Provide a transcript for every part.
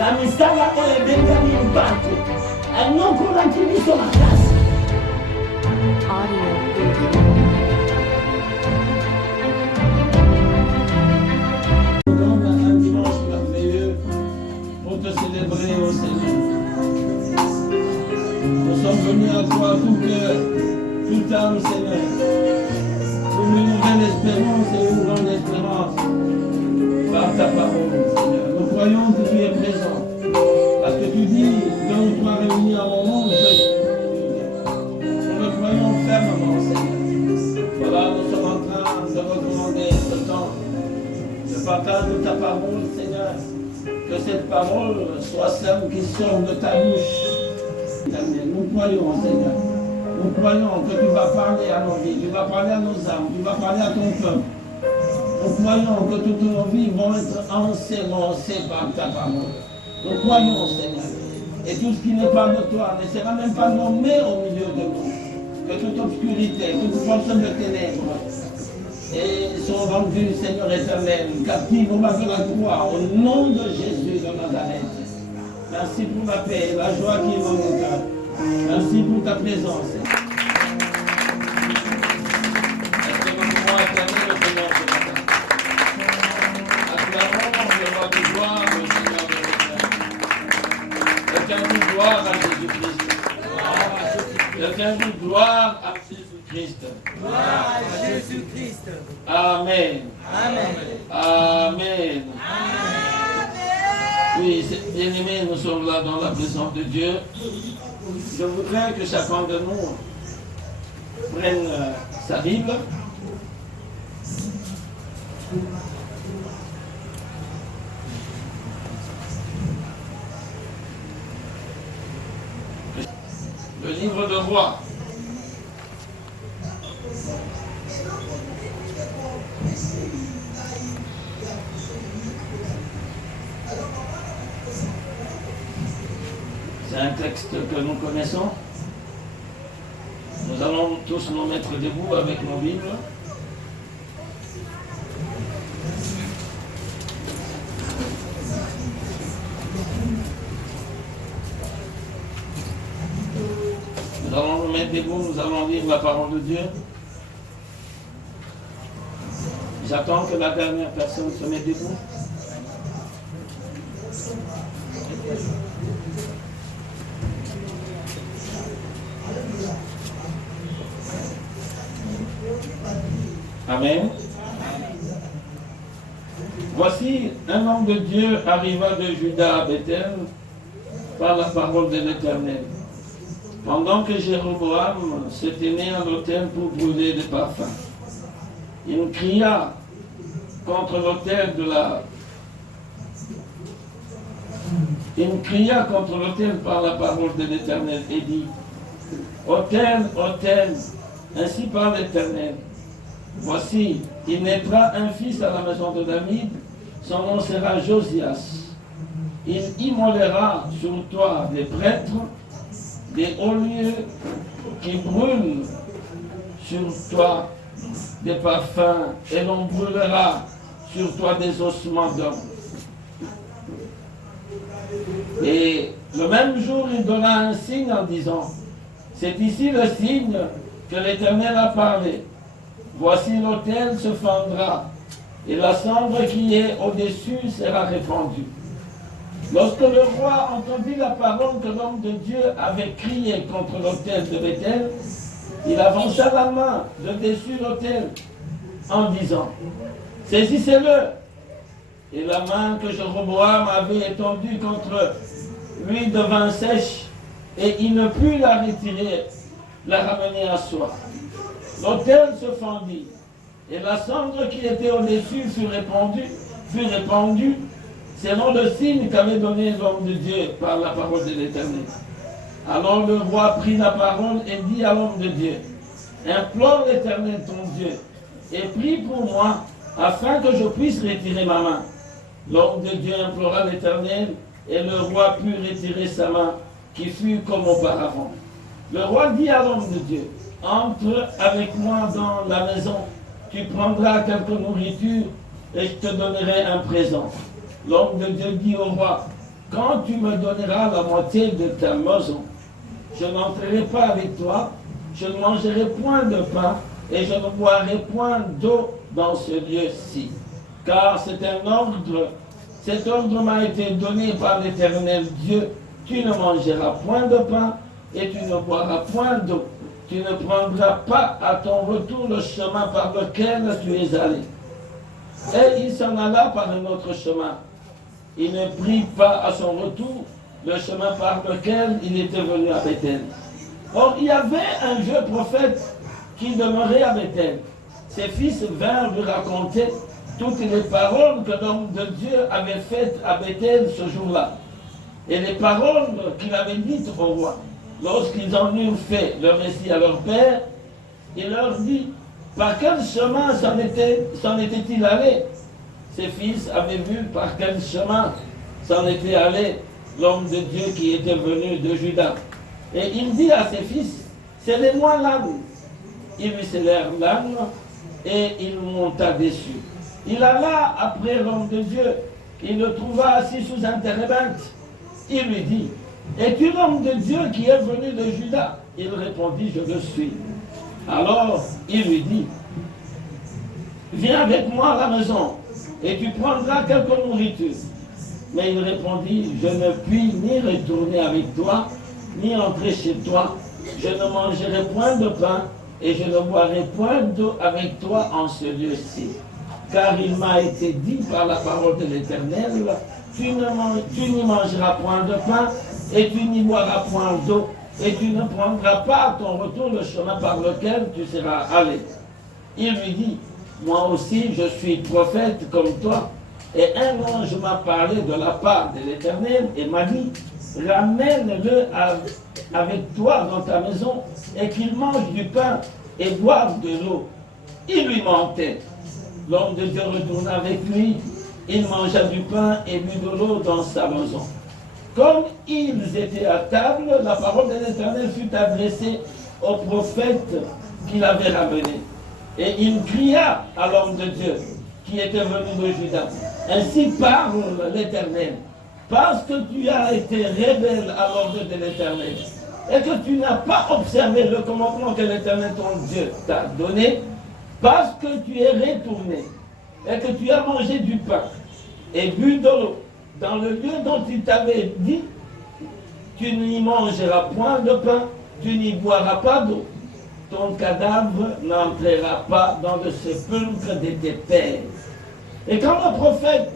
La misala ole bengani mbantu. Anoko la kimiso makasi. Un dimanche merveilleux pour te célébrer au Seigneur. Nous sommes venus à toi tout cœur, toute âme, Seigneur. Pour une nouvelle espérance et une grande espérance par ta parole, Seigneur. Nous croyons que tu es présent. Parce que tu dis, deux ou trois réunis à mon nom, je suis. Nous le croyons fermement, Seigneur. Voilà, nous sommes en train de recommander ce temps, le partage de ta parole, Seigneur. Que cette parole soit celle qui sort de ta bouche. Nous croyons, Seigneur. Nous croyons que tu vas parler à nos vies, tu vas parler à nos âmes, tu vas parler à ton peuple. Nous croyons que toutes nos vies vont être ensemencées par ta parole. Nous croyons, Seigneur. Et tout ce qui n'est pas de toi ne sera même pas nommé au milieu de nous. Que toute obscurité, toute force de ténèbres et sont rendues, Seigneur éternel, captives au bas de la croix, au nom de Jésus de Nazareth. Merci pour la paix et la joie qui est dans nos cœurs. Merci pour ta présence. Est-ce que nous pouvons acclamer le Seigneur ce matin? Acclamons le roi de gloire, le Seigneur de l'éternel. Quelqu'un dit gloire à Jésus-Christ. Quelqu'un dit gloire à Jésus-Christ. Gloire à Jésus-Christ. Amen. Amen. Amen. Oui, bien-aimés, nous sommes là dans la présence de Dieu. Je voudrais que chacun de nous prenne sa Bible. Le livre de Rois. C'est un texte que nous connaissons. Nous allons tous nous mettre debout avec nos Bibles. Nous allons nous mettre debout, nous allons lire la parole de Dieu. J'attends que la dernière personne se mette debout. Amen. Voici, un homme de Dieu arriva de Juda à Bethel par la parole de l'Éternel. Pendant que Jéroboam se tenait à l'autel pour brûler des parfums, il cria contre l'autel par la parole de l'Éternel et dit: Autel, autel, ainsi parle l'Éternel. Voici, il naîtra un fils à la maison de David, son nom sera Josias. Il immolera sur toi des prêtres, des hauts lieux qui brûlent sur toi des parfums, et l'on brûlera sur toi des ossements d'hommes. Et le même jour, il donna un signe en disant: c'est ici le signe que l'Éternel a parlé. Voici l'autel se fendra, et la cendre qui est au-dessus sera répandue. Lorsque le roi entendit la parole que l'homme de Dieu avait crié contre l'autel de Bethel, il avança la main de dessus l'autel en disant: saisissez-le. Et la main que Jéroboam avait étendue contre lui devint sèche, et il ne put la retirer, la ramener à soi. L'autel se fendit, et la cendre qui était au-dessus fut répandue, selon le signe qu'avait donné l'homme de Dieu par la parole de l'Éternel. Alors le roi prit la parole et dit à l'homme de Dieu: implore l'Éternel ton Dieu, et prie pour moi, afin que je puisse retirer ma main. L'homme de Dieu implora l'Éternel, et le roi put retirer sa main, qui fut comme auparavant. Le roi dit à l'homme de Dieu: entre avec moi dans la maison, tu prendras quelque nourriture, et je te donnerai un présent. L'homme de Dieu dit au roi: quand tu me donneras la moitié de ta maison, je n'entrerai pas avec toi, je ne mangerai point de pain et je ne boirai point d'eau dans ce lieu-ci. Car c'est un ordre, cet ordre m'a été donné par l'Éternel Dieu. Tu ne mangeras point de pain et tu ne boiras point d'eau. Tu ne prendras pas à ton retour le chemin par lequel tu es allé. Et il s'en alla par un autre chemin. Il ne prit pas à son retour le chemin par lequel il était venu à Bethel. Or, il y avait un vieux prophète qui demeurait à Bethel. Ses fils vinrent lui raconter toutes les paroles que l'homme de Dieu avait faites à Bethel ce jour-là. Et les paroles qu'il avait dites au roi. Lorsqu'ils en eurent fait le récit à leur père, il leur dit, par quel chemin s'en était-il allé? Ses fils avaient vu par quel chemin s'en était allé l'homme de Dieu qui était venu de Juda. Et il dit à ses fils, scellez-moi l'âne. Ils lui scellèrent l'âne et il monta dessus. Il alla après l'homme de Dieu. Il le trouva assis sous un térébinthe. Il lui dit, es-tu l'homme de Dieu qui est venu de Juda? Il répondit, je le suis. Alors il lui dit, viens avec moi à la maison et tu prendras quelque nourriture. Mais il répondit, je ne puis ni retourner avec toi, ni entrer chez toi. Je ne mangerai point de pain et je ne boirai point d'eau avec toi en ce lieu-ci. Car il m'a été dit par la parole de l'Éternel, tu n'y mangeras point de pain et tu n'y boiras point d'eau, et tu ne prendras pas à ton retour le chemin par lequel tu seras allé. Il lui dit, moi aussi je suis prophète comme toi, et un ange m'a parlé de la part de l'Éternel et m'a dit, ramène-le avec toi dans ta maison et qu'il mange du pain et boive de l'eau. Il lui mentait. L'homme de Dieu retourna avec lui, il mangea du pain et but de l'eau dans sa maison. Comme ils étaient à table, la parole de l'Éternel fut adressée au prophète qui l'avait ramené. Et il cria à l'homme de Dieu qui était venu de Juda. Ainsi parle l'Éternel, parce que tu as été rebelle à l'ordre de l'Éternel et que tu n'as pas observé le commandement que l'Éternel ton Dieu t'a donné, parce que tu es retourné et que tu as mangé du pain et bu de l'eau dans le lieu dont il t'avait dit, tu n'y mangeras point de pain, tu n'y boiras pas d'eau. Ton cadavre n'entrera pas dans le sépulcre de tes pères. Et quand le prophète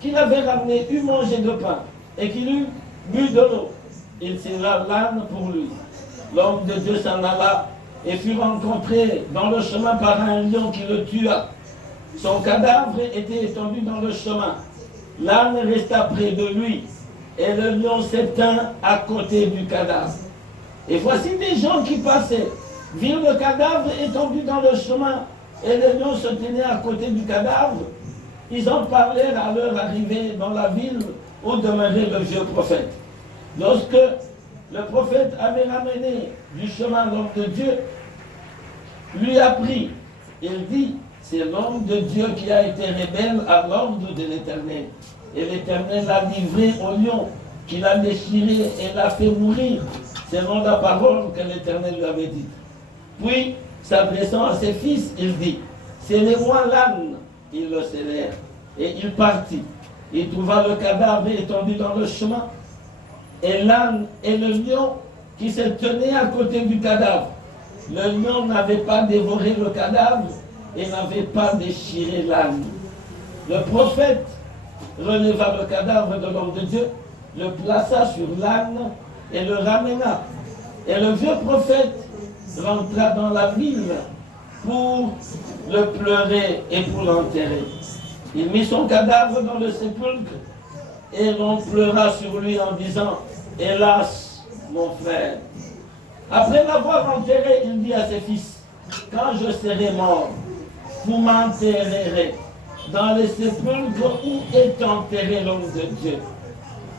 qui l'avait ramené eut mangé de pain et qu'il eut bu de l'eau, il scella l'âne pour lui. L'homme de Dieu s'en alla et fut rencontré dans le chemin par un lion qui le tua. Son cadavre était étendu dans le chemin. L'âne resta près de lui et le lion s'éteint à côté du cadavre. Et voici des gens qui passaient, virent le cadavre étendu dans le chemin et le lion se tenait à côté du cadavre. Ils en parlèrent à leur arrivée dans la ville où demeurait le vieux prophète. Lorsque le prophète avait ramené du chemin l'homme de Dieu, lui apprit, il dit, c'est l'homme de Dieu qui a été rebelle à l'ordre de l'Éternel. Et l'Éternel l'a livré au lion, qui l'a déchiré et l'a fait mourir, selon la parole que l'Éternel lui avait dite. Puis, s'adressant à ses fils, il dit, scellez-moi l'âne. Ils le scellèrent. Et il partit. Il trouva le cadavre étendu dans le chemin, et l'âne et le lion qui se tenaient à côté du cadavre. Le lion n'avait pas dévoré le cadavre et n'avait pas déchiré l'âne. Le prophète releva le cadavre de l'homme de Dieu, le plaça sur l'âne et le ramena. Et le vieux prophète rentra dans la ville pour le pleurer et pour l'enterrer. Il mit son cadavre dans le sépulcre et l'on pleura sur lui en disant, hélas, mon frère. Après l'avoir enterré, il dit à ses fils, quand je serai mort, vous m'enterrerez dans le sépulcre où est enterré l'homme de Dieu.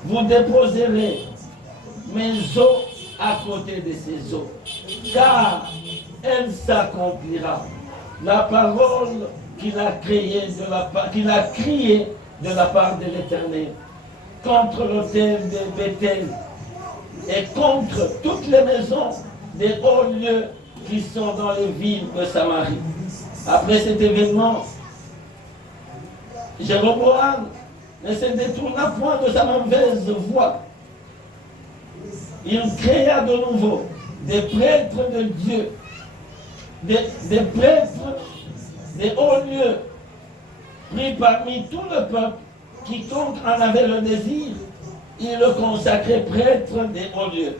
Vous déposerez mes os à côté de ses os, car elle s'accomplira. La parole qu'il a criée de la part de l'Éternel. contre l'autel de Bethel et contre toutes les maisons des hauts lieux qui sont dans les villes de Samarie. Après cet événement, Jéroboam ne se détourna point de sa mauvaise voie. Il créa de nouveau des prêtres de Dieu, des prêtres des hauts lieux, pris parmi tout le peuple. Quiconque en avait le désir, il le consacrait prêtre des hauts lieux.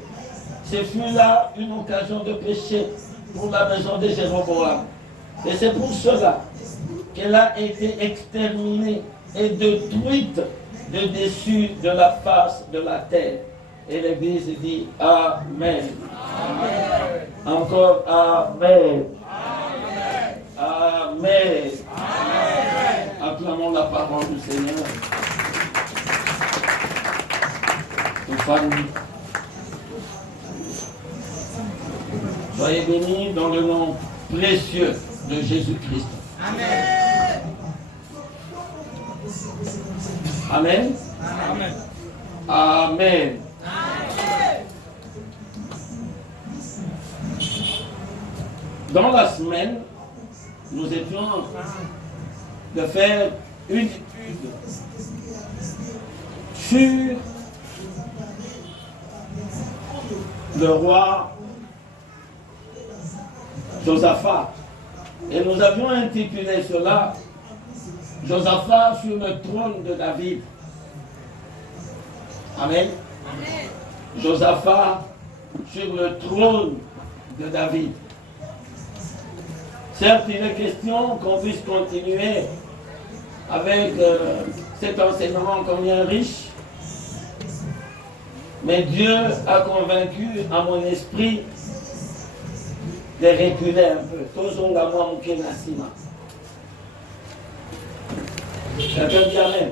Ce fut là une occasion de péché pour la maison de Jéroboam. Et c'est pour cela qu'elle a été exterminée et détruite de dessus de la face de la terre. Et l'Église dit Amen. Amen. Encore Amen. Amen. Amen. Amen. Acclamons la parole du Seigneur. Famille. Soyez bénis dans le nom précieux de Jésus-Christ. Amen. Amen. Amen. Amen. Dans la semaine, nous étions en train de faire une étude sur le roi Josaphat. Et nous avions intitulé cela Josaphat sur le trône de David. Amen. Amen. Josaphat sur le trône de David. Certes, il est question qu'on puisse continuer avec cet enseignement combien riche, mais Dieu a convaincu à mon esprit de reculer un peu. Quelqu'un dit Amen.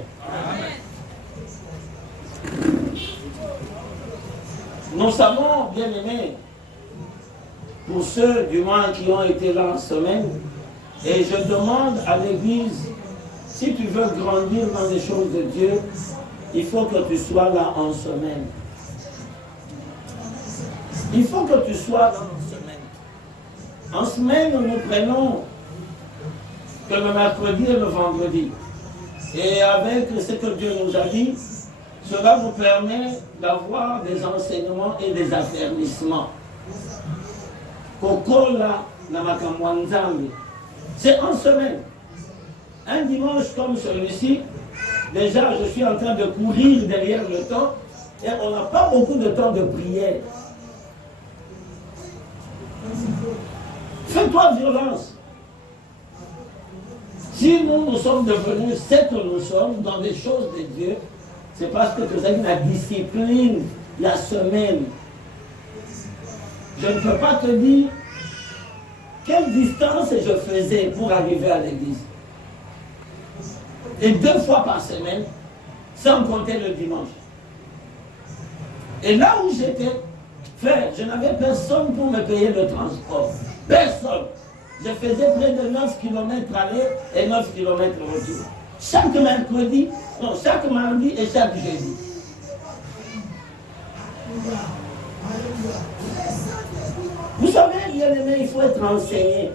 Nous savons, bien aimés, pour ceux du moins qui ont été là en semaine, et je demande à l'Église, si tu veux grandir dans les choses de Dieu, il faut que tu sois là en semaine. Il faut que tu sois là en semaine. En semaine, nous prenons que le mercredi et le vendredi. Et avec ce que Dieu nous a dit, cela nous permet d'avoir des enseignements et des affermissements. Kokola na makamwanzambi. C'est en semaine. Un dimanche comme celui-ci, déjà je suis en train de courir derrière le temps et on n'a pas beaucoup de temps de prière. Fais-toi violence. Si nous sommes devenus ce que nous sommes dans des choses de Dieu, c'est parce que tu as la discipline, la semaine. Je ne peux pas te dire quelle distance je faisais pour arriver à l'église. Et 2 fois par semaine, sans compter le dimanche. Et là où j'étais, frère, je n'avais personne pour me payer le transport. Personne. Je faisais près de 9 km aller et 9 km retour. Chaque mercredi, non, chaque mardi et chaque jeudi. Vous savez, bien aimé, il faut être enseigné.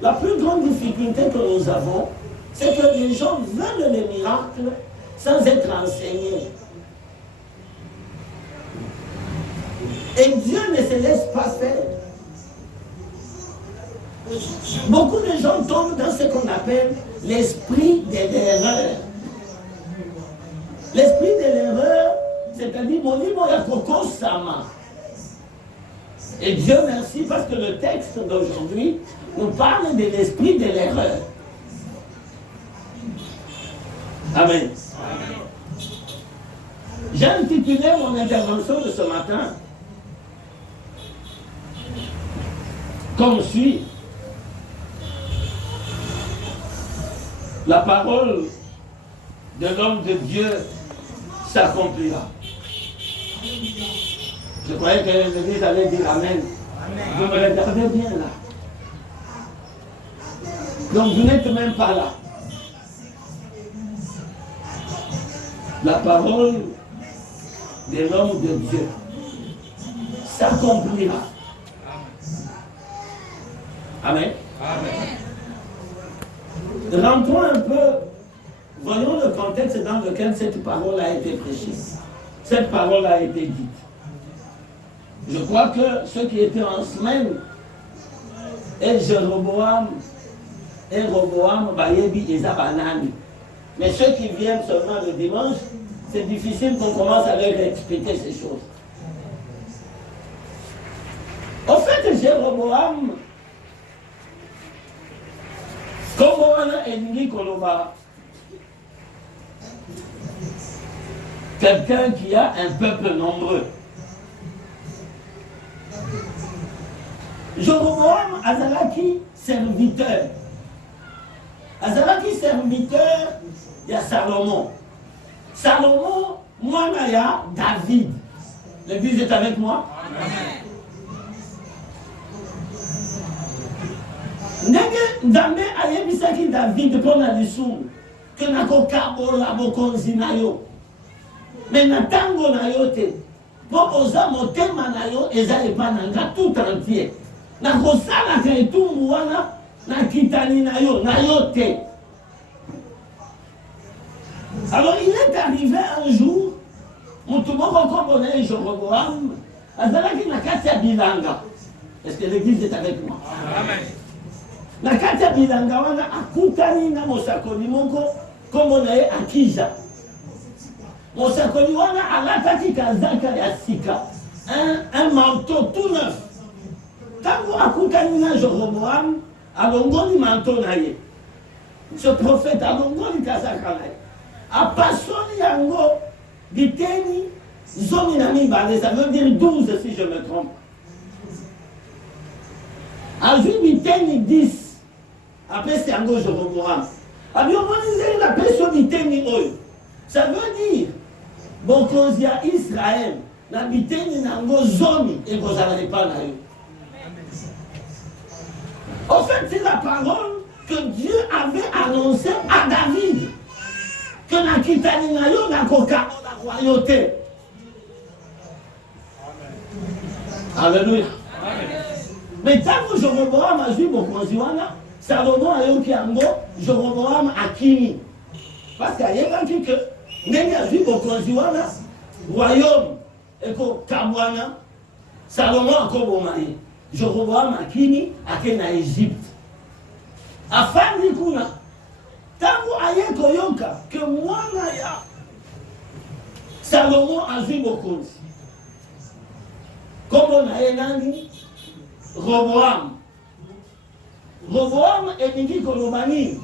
La plus grande difficulté que nous avons, c'est que les gens veulent les miracles sans être enseignés. Et Dieu ne se laisse pas faire. Beaucoup de gens tombent dans ce qu'on appelle l'esprit de l'erreur. L'esprit de l'erreur, c'est-à-dire mon livre Yakoko Sama. Et Dieu merci parce que le texte d'aujourd'hui nous parle de l'esprit de l'erreur. Amen. J'ai intitulé mon intervention de ce matin comme suit. La parole de l'homme de Dieu s'accomplira. Je croyais que l'Église allait dire Amen. Amen. Vous me regardez bien là. Donc vous n'êtes même pas là. la parole de l'homme de Dieu s'accomplira. Amen. Rentrons un peu, voyons le contexte dans lequel cette parole a été prêchée. Cette parole a été dite. Je crois que ceux qui étaient en semaine, et Jéroboam, et Roboam, Bayebi et Zabanani. Mais ceux qui viennent seulement le dimanche, c'est difficile qu'on commence à leur expliquer ces choses. Au fait, Jéroboam, comme on a ennemi Koloba, quelqu'un qui a un peuple nombreux. Jéroboam Azalaki, serviteur. Azalaki, serviteur, il y a Salomon. Salomon, moi, il y a David. L'église est avec moi? Amen. Ndenge Nzambe ayebisaki David mpona lisumu ke nakokabola bokonzi na yo me na ntango na yo te mpo oza motema na yo eza epa na nga tout entier nakosalaka etumbu wana na kitani na yo te. Alors il est arrivé un jour mutu moko kombo na ye Jéroboam azalaki na kati ya bilanga. Est-ce que l'église est avec moi? Amen. Na kati ya bilanga wana akutani na mosakoli moko kombo na ye Akija. Mosakoli wana alataki kazaka ya sika, un manteau tout neuf. Tango akutani na Jéroboam alongoli manteau na ye. Ce prophète alongoli kazaka na ye. Apasoli yango biteni zomi na mibale, ça veut dire 12 si je me trompe. Azui biteni 10. Après c'est yango Jéroboam. Abiomonize la personne biteni oyo. Ça veut dire bokonzi ya Israël na biteni nango zomi et vous n'allez pas na yo. En fait, c'est la parole que Dieu avait annoncée à David. Que na kitani na yo na koka la royauté. Alléluia. Mais tant que Jéroboam a vu bokonzi wana, Salomon a eu yango, Jéroboam akimi. Parce qu'il y a quelqu'un que ndenge a vu bokonzi wana, royaume eko kabwana, Salomon a kobomai. Jéroboam akimi ake na Égypte. Afandi kuna tangu aye koyoka que mwana ya Salomon a vu bokonzi. Kombo na ye nani? Roboam. Roboam elingi kolobani.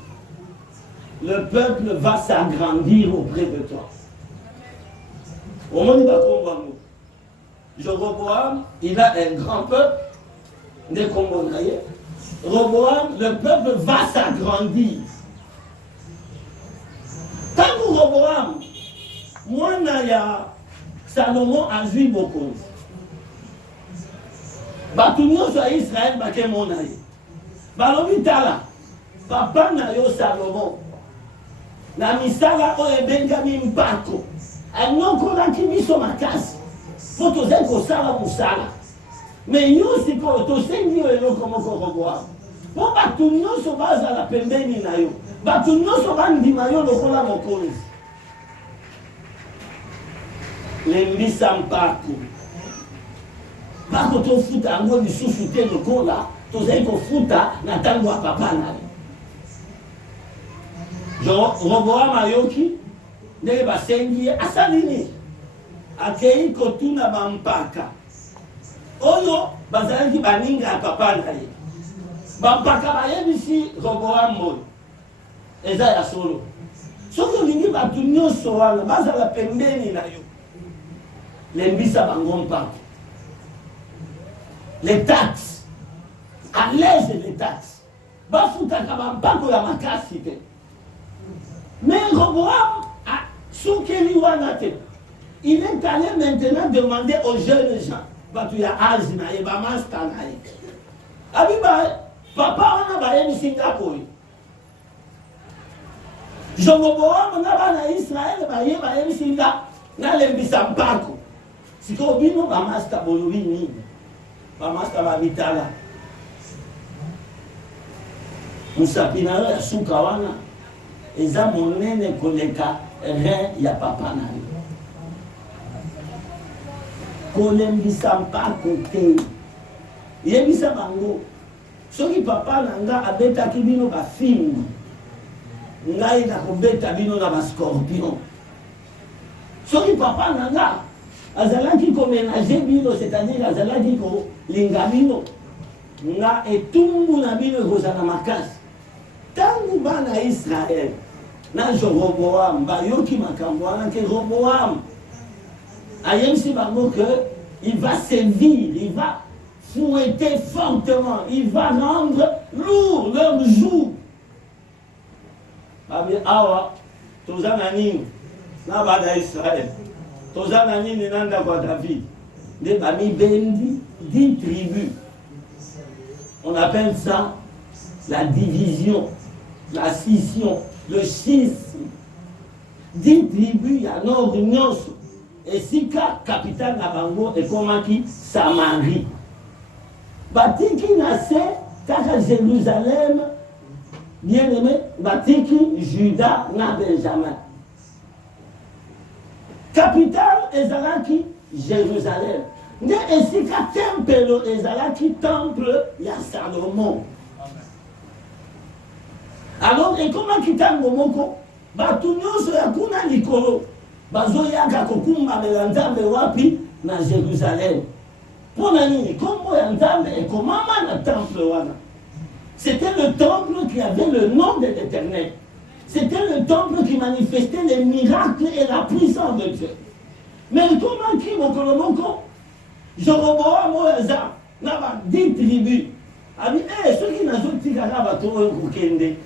Le peuple va s'agrandir auprès de toi. Au monde va kombo. Jéroboam, il a un grand peuple. Ne kombo na ye. Roboam, le peuple va s'agrandir. Tant que Roboam, mwana ya Salomon a vu bokonzi. Batu nyonso ya Israël bake mona ye. Balobi tala, papa na yo Salomon, na misala oyo ebengami mpako, anyokolaki biso makasi, po tozali kosala mosala. Me yo sikoyo tosengi yo eloko moko Roboam, po batu nyonso bazala pembeni na yo, batu nyonso bandima yo lokola mokonzi. Lembisa mpako. Bako tofuta yango lisusu te lokola tozali kofuta na ntango ya papa na ye. Roboam ayoki ndenge basengi ye asali nini? Akei kotuna bampaka oyo bazalaki baninga ya papa na ye. Bampaka bayebisi Roboam oyo eza ya solo. Soki olingi bato nyonso wana bazala pembeni na yo, lembisa bango mpaka. Les taxes, allège les taxes. Bafutaka bampako ya makasi te. Mais Roboam a soukeli wana te. Il est allé maintenant demander aux jeunes gens, batu ya âge na ye, ba master na ye. Abi ba papa wana ba yebisi ngako ye. Jeroboam na bana Israël baye singa na lembisa mpako. Siko bino ba master bolobi nini? Ba master ba vitala. Musapina ya suka wana eza monene koleka rein ya papa na yo. Kolembisa mpako te. Yebisa bango. Soki papa na nga abetaki bino ba film. Ngai na kobeta bino na ba scorpion. Soki papa na nga azalaki koménager bino, c'est-à-dire azalaki ko linga bino. Nga etumbu na bino ekozala makasi. Tangu bana Israël na Jeroboam bayoki makambo wana ke Jeroboam ayemsi bango que il va sévir, il va fouetter fortement, il va rendre lourd leur joug. Babi awa tozana nini na bana Israël tozana nini nanda kwa David de bami bendi 10 tribus. On appelle ça la division, la scission, le schisme. 10 tribus, il y a nord, nyonso. Et si la capitale na bango est comme qui Samarie. Batiki nase kaka Jérusalem, bien aimé, batiki Juda na Benjamin. Capitale ezalaki Jérusalem. Ne esika tempelo ezalaki temple ya Salomon. Alors ekoma kitango moko batu nyonso ya kuna likolo bazoyaka kokumbamela nzambe wapi na Jérusalem. Pona nini kombo ya nzambe ekomama na temple wana. C'était le temple qui avait le nom de l'Éternel. C'était le temple qui manifestait les miracles et la puissance de Dieu. Mais comment qui mokolo moko Jeroboam oza na ba 10 tribus. Abi ceux qui nazotika na bato oyo kokende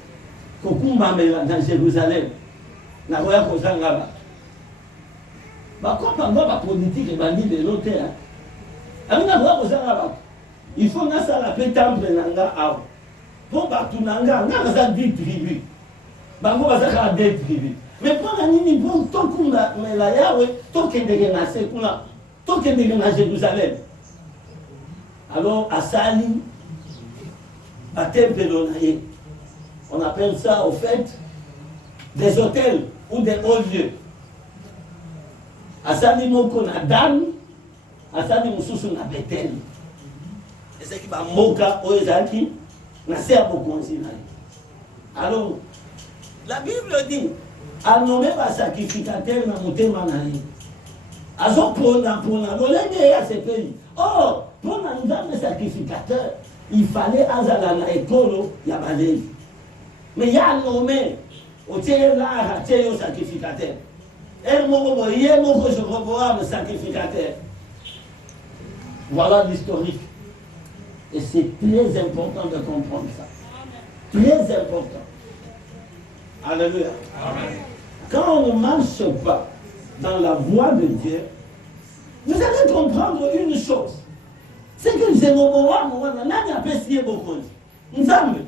kokumbamela na Jérusalem. Na koya kozanga ba. Bakopa ngo ba politique bandi de l'autre. Abi na koya kozanga ba. Il faut na sala pe temple nanga awa. Pour batu nanga na za 10 tribus. Bango bazaka 10 tribus. Mais pour la nini pour tokunda mela yawe tokende na sekuna. Tokende na Jérusalem. Alors à Sali à Tempelonaye, on appelle ça au fait des hôtels ou des hauts lieux. À Sali moko na Dan, à Sali mususu na Bethel. Et c'est qui va moka oezaki na ser bokonzi na. Alors la Bible dit a nommé ba sacrificateur na motema na ye. Azo pona lolenge ya ce pays. Oh, pour un sacrificateur, il fallait azala na ekolo ya balevi. Mais ya nommé au tiers là, tiers au sacrificateur. Et moko yé moko je revois le sacrificateur. Voilà l'historique. Et c'est très important de comprendre ça. Très important. Alléluia. Amen. Quand on ne marche pas dans la voie de Dieu, vous allez comprendre une chose. C'est que Jéroboam, nani apesi bokonzi. Nzambe.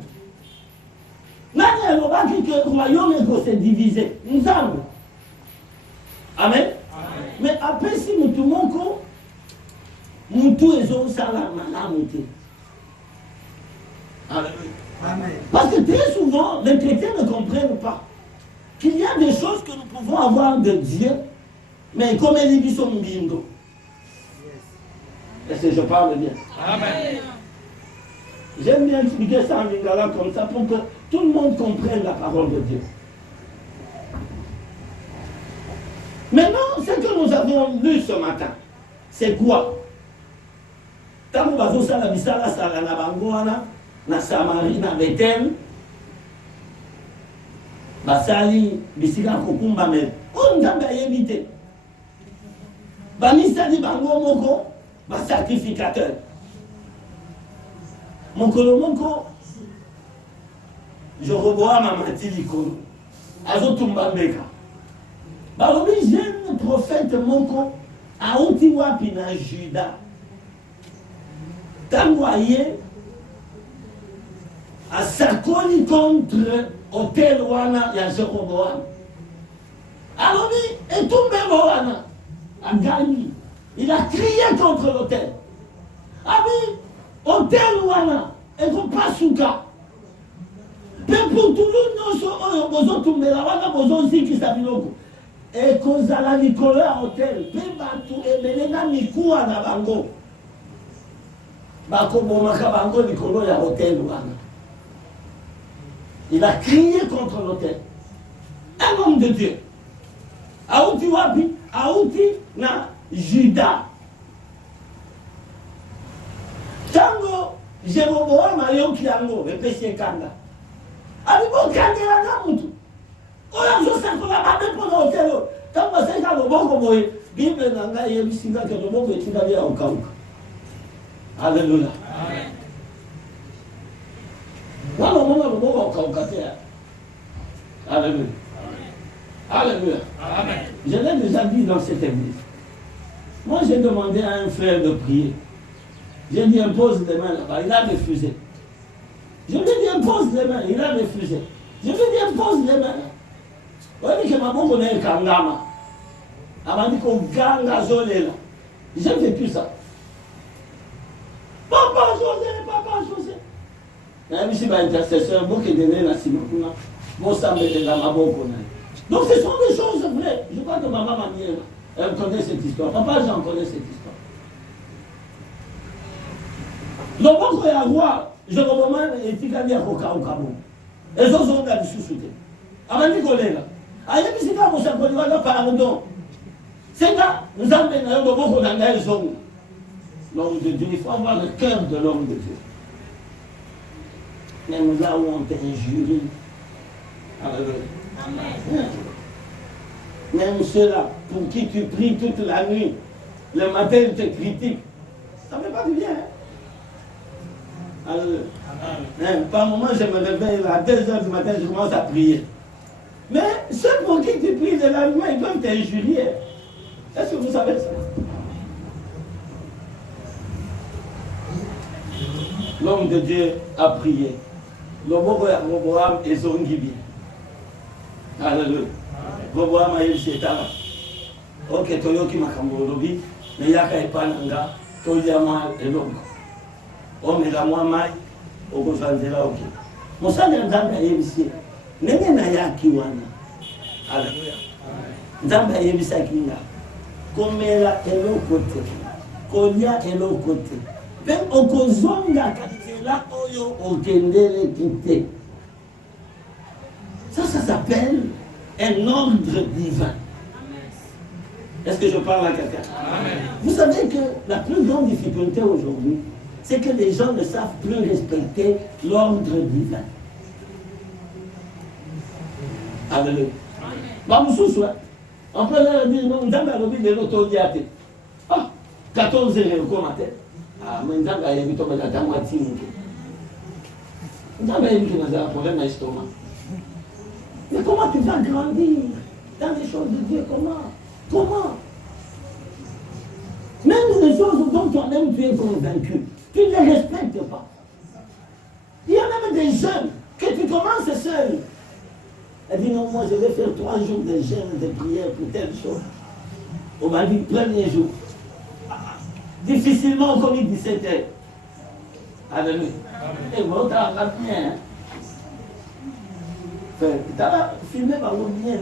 Nani alobaki que le royaume est divisé. Nzambe. Amen. Mais apesi mutu moko, mutu ezo sala malamu te. Amen. Parce que très souvent, les chrétiens ne comprennent pas qu'il y a des choses que nous pouvons avoir de Dieu, mais comme les bisons bindo. Est-ce que je parle bien? Amen. J'aime bien expliquer ça en lingala comme ça pour que tout le monde comprenne la parole de Dieu. Maintenant, ce que nous avons lu ce matin, c'est quoi? Tango bazo sala bisala sala na bangoana, na Samarie, na Bethel, basali bisika kokumba mel. On nzambe ayebite. Bamisali bango moko ba sacrificateur. Mokolo moko Jeroboam amati likolo. Azotumba mbeka. Balobi jeune prophète moko auti wapi na Juda. Tango aye à Sakoni contre hôtel Wana, il y a Jéroboam. Alors, et tout le même Wana a gagné. Il a crié contre l'hôtel. Ah oui, hôtel Wana, et qu'on passe sous cas. Mais pour tout le monde, nous sommes tous les Wana, nous sommes aussi qui s'appellent. Et qu'on a la Nicolas hôtel, puis tout et maintenant Nikou à la bango. Bango Nicolas à hôtel Wana. Il a crié contre l'hôtel. Un homme de Dieu. Aouti wapi, Aouti na Juda. Tango, Jéroboam ayoki yango, epesi kanda. Alibo kandela na mutu. Oya zo sakola mabe pona hotelo. Tango seka loboko boye, Bible na ngai yebisinga ke loboko etikali ya okauka. Alléluia. Amen. Wana mona loboko okauka te. Alléluia. Alléluia. Amen. Je l'ai déjà dit dans cette église. Moi, j'ai demandé à un frère de prier. J'ai dit impose les mains là-bas. Il a refusé. Je lui ai dit impose les mains. Il a refusé. Je lui ai dit impose les mains. Vous voyez que ma bonne est kangama. Elle m'a dit qu'on ganga zolé là. J'ai vécu ça. Papa José. Même si ma intercesseur, beaucoup de donné la Simon, bon ça me dit la maboko. Donc ce sont des choses vraies. Je crois que maman m'a dit, elle connaît cette histoire. Papa, j'en connais cette histoire. Donc, quand il y a roi, je recommande et tu as dit à Koka au Kabou. Et les autres ont dit sous-souté. Avant de coller là. Aïe, mais c'est pas mon sac, on va pardon. C'est là, nous avons besoin de beaucoup d'engagés. L'homme de Dieu, il faut avoir le cœur de l'homme de Dieu. Même là où on t'injurie. Amen. Même ceux-là pour qui tu pries toute la nuit, le matin ils te critiquent, ça ne fait pas du bien. Alors, par moment je me réveille à 2h du matin, je commence à prier. Mais ceux pour qui tu pries de la nuit, ils peuvent t'injurier. Est-ce que vous savez ça? L'homme de Dieu a prié. Le Roboam et Zongibi. Alléluia. Roboam a eu cet âme. Ok, Toyoki Makamolobi, mais Yaka et Pananga, Toyama et Longo. On est la moi mai, au Gozanzela, ok. Mon sang est dans la émission. N'est-ce pas Yaki Wana? Alléluia. Nzamba yebisa kinga. Komela elo côté. Kolia elo côté. Même okozonga katela oyo okendele kite. Ça s'appelle un ordre divin. Est-ce que je parle à quelqu'un? Vous savez que la plus grande difficulté aujourd'hui, c'est que les gens ne savent plus respecter l'ordre divin. Alléluia. On peut leur dire, non, nous avons l'objet de l'autodiaté. Ah, 14 heures au matin. Ah, mais nous avons l'objet de l'autodiaté. Nous avons l'objet de un problème à l'estomac. Mais comment tu vas grandir dans les choses de Dieu? Comment? Même les choses dont toi-même tu es convaincu, tu ne les respectes pas. Il y a même des jeunes que tu commences seul. Elle dit non, moi je vais faire 3 jours de jeûne, de prière pour telle chose. On m'a dit premier jour. Difficilement on commis 17 heures. Alléluia. Et moi, tu as bien. Tu as filmé par mon bien,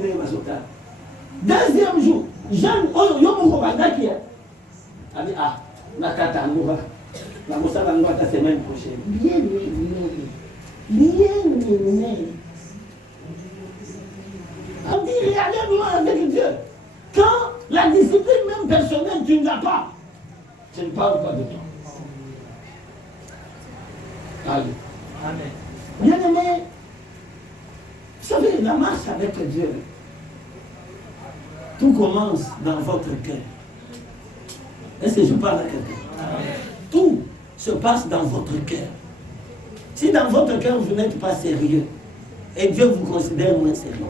deuxième jour, jeune, il y a mon commandant qui est. Elle dit ah, la Katanoura, la Moussa la semaine prochaine. Bien. On dit, il est allé loin avec Dieu. Quand la discipline même personnelle, tu ne l'as pas, je ne parle pas de toi. Allez. Amen. Bien aimé, vous savez, la marche avec Dieu, tout commence dans votre cœur. Est-ce que je parle à quelqu'un? Tout se passe dans votre cœur. Si dans votre cœur, vous n'êtes pas sérieux, et Dieu vous considère moins sérieux.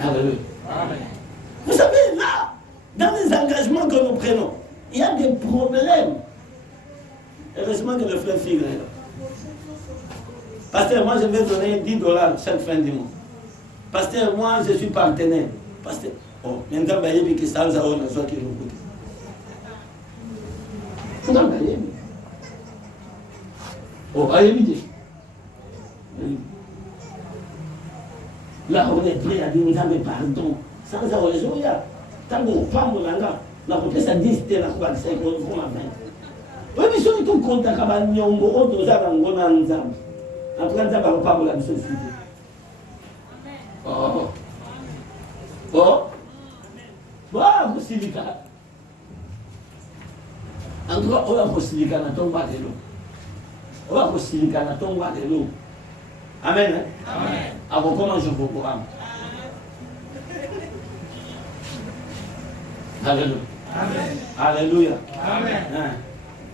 Alléluia. Vous savez, là, dans les engagements que nous prenons, il y a des problèmes. Heureusement que le frère Figre est là. Pasteur, moi je vais donner $10 chaque fin du mois. Pasteur, moi je suis partenaire. Pasteur, oh, maintenant, il y a que ça, on a besoin de nous. Oh, allez, là, on est prêt à dire, mais pardon. Sans avoir raison, il y a tant de femmes, on a la promesse à 10, c'était la coupe de 5 euros, on a 20. Oui, mais si on est tout content, on a mis un mot, on a un ensemble. Après, on a pas la société. Oh. Oh. Bon, vous silika. En tout cas, on va silika na tomba de l'eau. On va silika na tomba de l'eau. Amen. Amen. Avant comment je vous programme. Alléluia. Amen. Alléluia. Amen.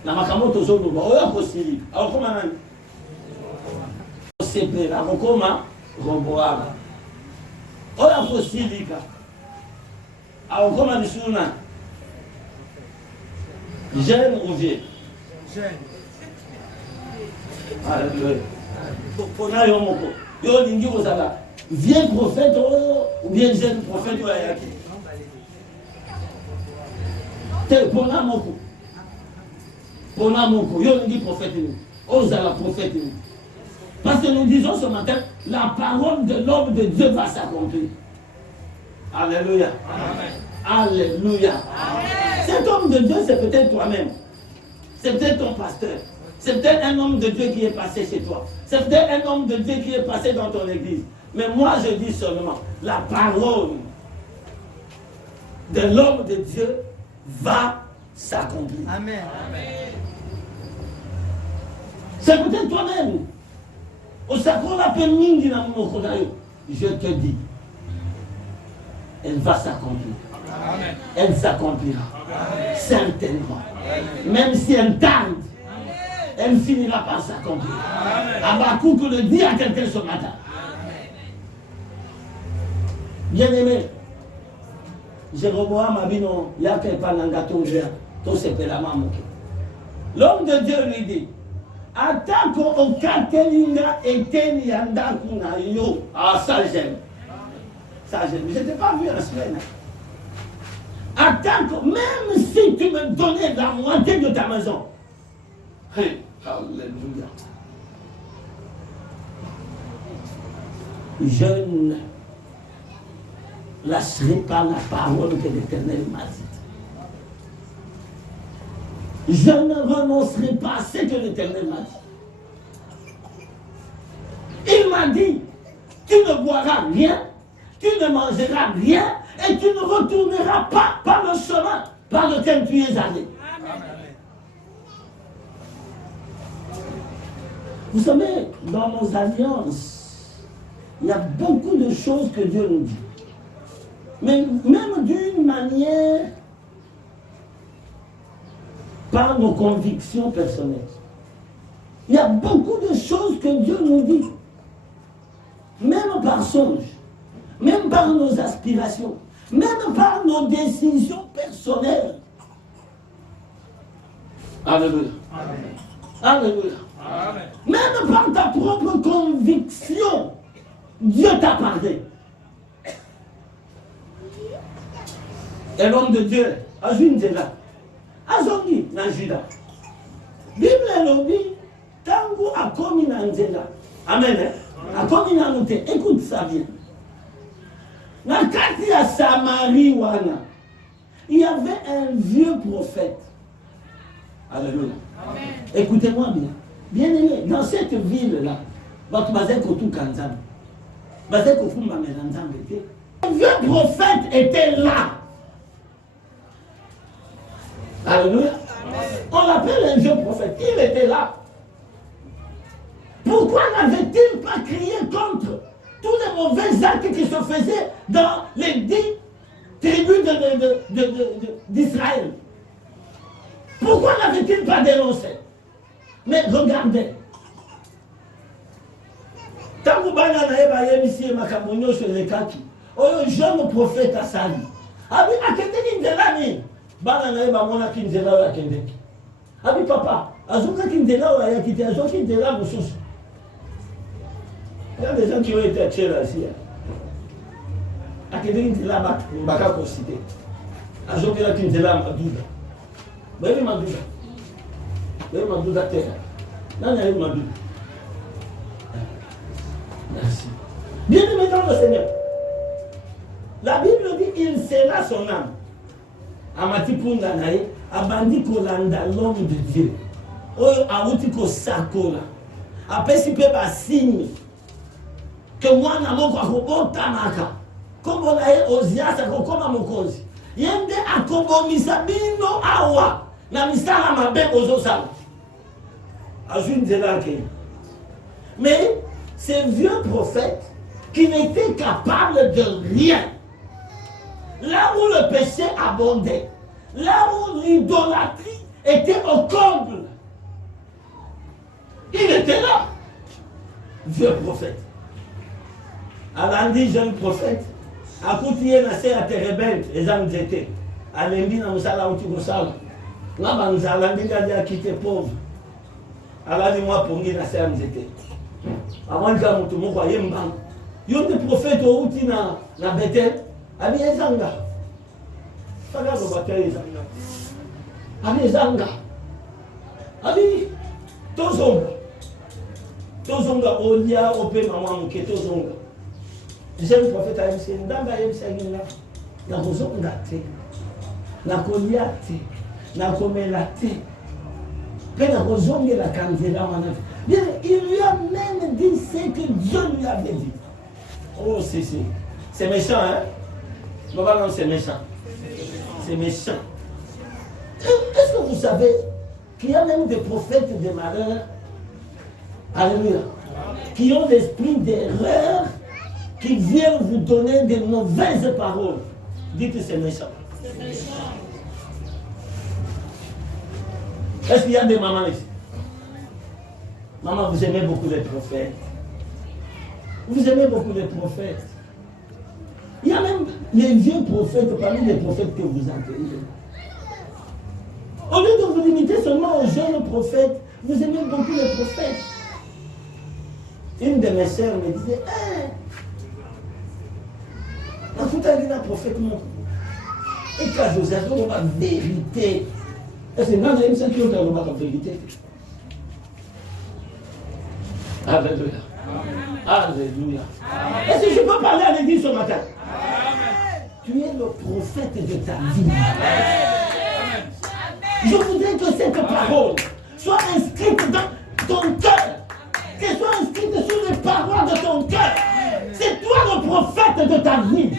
Na makamoto zo no oya kosilika. Avant comment nan. C'est là, avant comment Roboam. Oya kosilika. Avant comment bisuna. Jeune ou vieux? Jeune. Alléluia. Pona yo moko. Yo lingi kozala. Vieux prophète ou bien jeune prophète ou ayaki. Te pona moko. Pona moko. Yo lingi prophète ni. Ozala prophète ni. Parce que nous disons ce matin, la parole de l'homme de Dieu va s'accomplir. Alléluia. Amen. Alléluia. Amen. Cet homme de Dieu, c'est peut-être toi-même. C'est peut-être ton pasteur. C'est peut-être un homme de Dieu qui est passé chez toi. C'est peut-être un homme de Dieu qui est passé dans ton église. Mais moi, je dis seulement, la parole de l'homme de Dieu va s'accomplir. Amen. C'est peut-être toi-même. Je te dis, elle va s'accomplir. Amen. Elle s'accomplira. Amen. Certainement. Amen. Même si elle tarde, elle finira par s'accomplir. Habakkuk le dit à quelqu'un ce matin. Bien-aimé, Jéroboam Abino, l'homme de Dieu lui dit, attaque au Katelinga et Teniandaku yo. Ah, ça j'aime. Ça j'aime. Je ne t'ai pas vu en semaine. Attaque, même si tu me donnais la moitié de ta maison. Hey, alléluia. Je ne lâcherai pas la parole que l'Éternel m'a dit. Je ne renoncerai pas à ce que l'Éternel m'a dit. Il m'a dit, tu ne boiras rien, tu ne mangeras rien, et tu ne retourneras pas par le chemin par lequel tu es allé. Amen. Vous savez, dans nos alliances, il y a beaucoup de choses que Dieu nous dit. Mais même d'une manière, par nos convictions personnelles. Il y a beaucoup de choses que Dieu nous dit. Même par songe, même par nos aspirations, même par nos décisions personnelles. Alléluia. Amen. Alléluia. Amen. Même par ta propre conviction, Dieu t'a parlé. Et l'homme de Dieu, Azunzela, Azongi, Najida. Bible elobi, tangu akomi na nzela. Amen. Akomi na nute. Écoute ça bien. Na kati ya Samarie wana, il y avait un vieux prophète. Alléluia. Amen. Écoutez-moi bien. Bien aimé, dans cette ville-là, un vieux prophète était là. Alléluia. On l'appelle un vieux prophète. Il était là. Pourquoi n'avait-il pas crié contre tous les mauvais actes qui se faisaient dans les 10 tribus d'Israël? Pourquoi n'avait-il pas dénoncé? Mais regardez. Tant que vous avez ici sur les kaki, un jeune prophète a sali. Abi akendeki nzela ni bana na yeba mona ki nzela ya kendeki. Abi papa, azuka ki nzela ya kiti azoki nzela mususu. Il y a des gens qui ont été tués là aussi. À quelqu'un qui l'a battu, on va pas considérer. À ce moment-là, qui l'a battu. Vous voyez ma douce. Vous voyez ma douce à terre. Là, il y a eu ma douce. Merci. Bien-aimé dans le Seigneur. La Bible dit il sera son âme. Amati Pundanae, Abandi Kolanda, l'homme de Dieu. Oyo Aouti Kosakola. Après, si peut pas signe que moi, je suis un comme on a ozia sa kokoma mokozi yende akobomisa bino awa na misala mabe ozosala azui nzela ke. Mais ces vieux prophètes qui n'étaient capables de rien, là où le péché abondait, là où l'idolâtrie était au comble, il était là, vieux prophète. Alandi jeune prophète, akuti na se aterebent ezamzete alembi na musala uti kosala na banzala ndinga dia kite pauvre alali mwa pongi na se amzete amwanga mutu moko ayemba yo de prophète uti na Bethel abi ezanga fala go batay ezanga abi ezanga abi tozonga olia ope mama muke tozonga. Jeune prophète a dit, ndamba yemsangina na kozonga te na kolia te na komela te pe na kozongela kanzela wana. Bien, il lui a même dit ce que Dieu lui avait dit. Oh, c'est méchant, hein? Non, c'est méchant. C'est méchant. Est-ce que vous savez qu'il y a même des prophètes de malheur, alléluia, qui ont l'esprit d'erreur, qui viennent vous donner de mauvaises paroles. Dites que c'est méchant. Est-ce qu'il y a des mamans ici? Maman, vous aimez beaucoup les prophètes. Vous aimez beaucoup les prophètes. Il y a même les vieux prophètes parmi les prophètes que vous accueillez. Au lieu de vous limiter seulement aux jeunes prophètes, vous aimez beaucoup les prophètes. Une de mes sœurs me disait, un prophète non. Et quand Joseph, on va vérité. Et c'est là que qui ont la vérité. Alléluia. Alléluia. Est-ce que je peux parler à l'église ce matin? Tu es le prophète de ta vie. Je voudrais que cette parole soit inscrite dans ton cœur. Qu'elle soit inscrite sur les paroles de ton cœur. C'est toi le prophète de ta vie.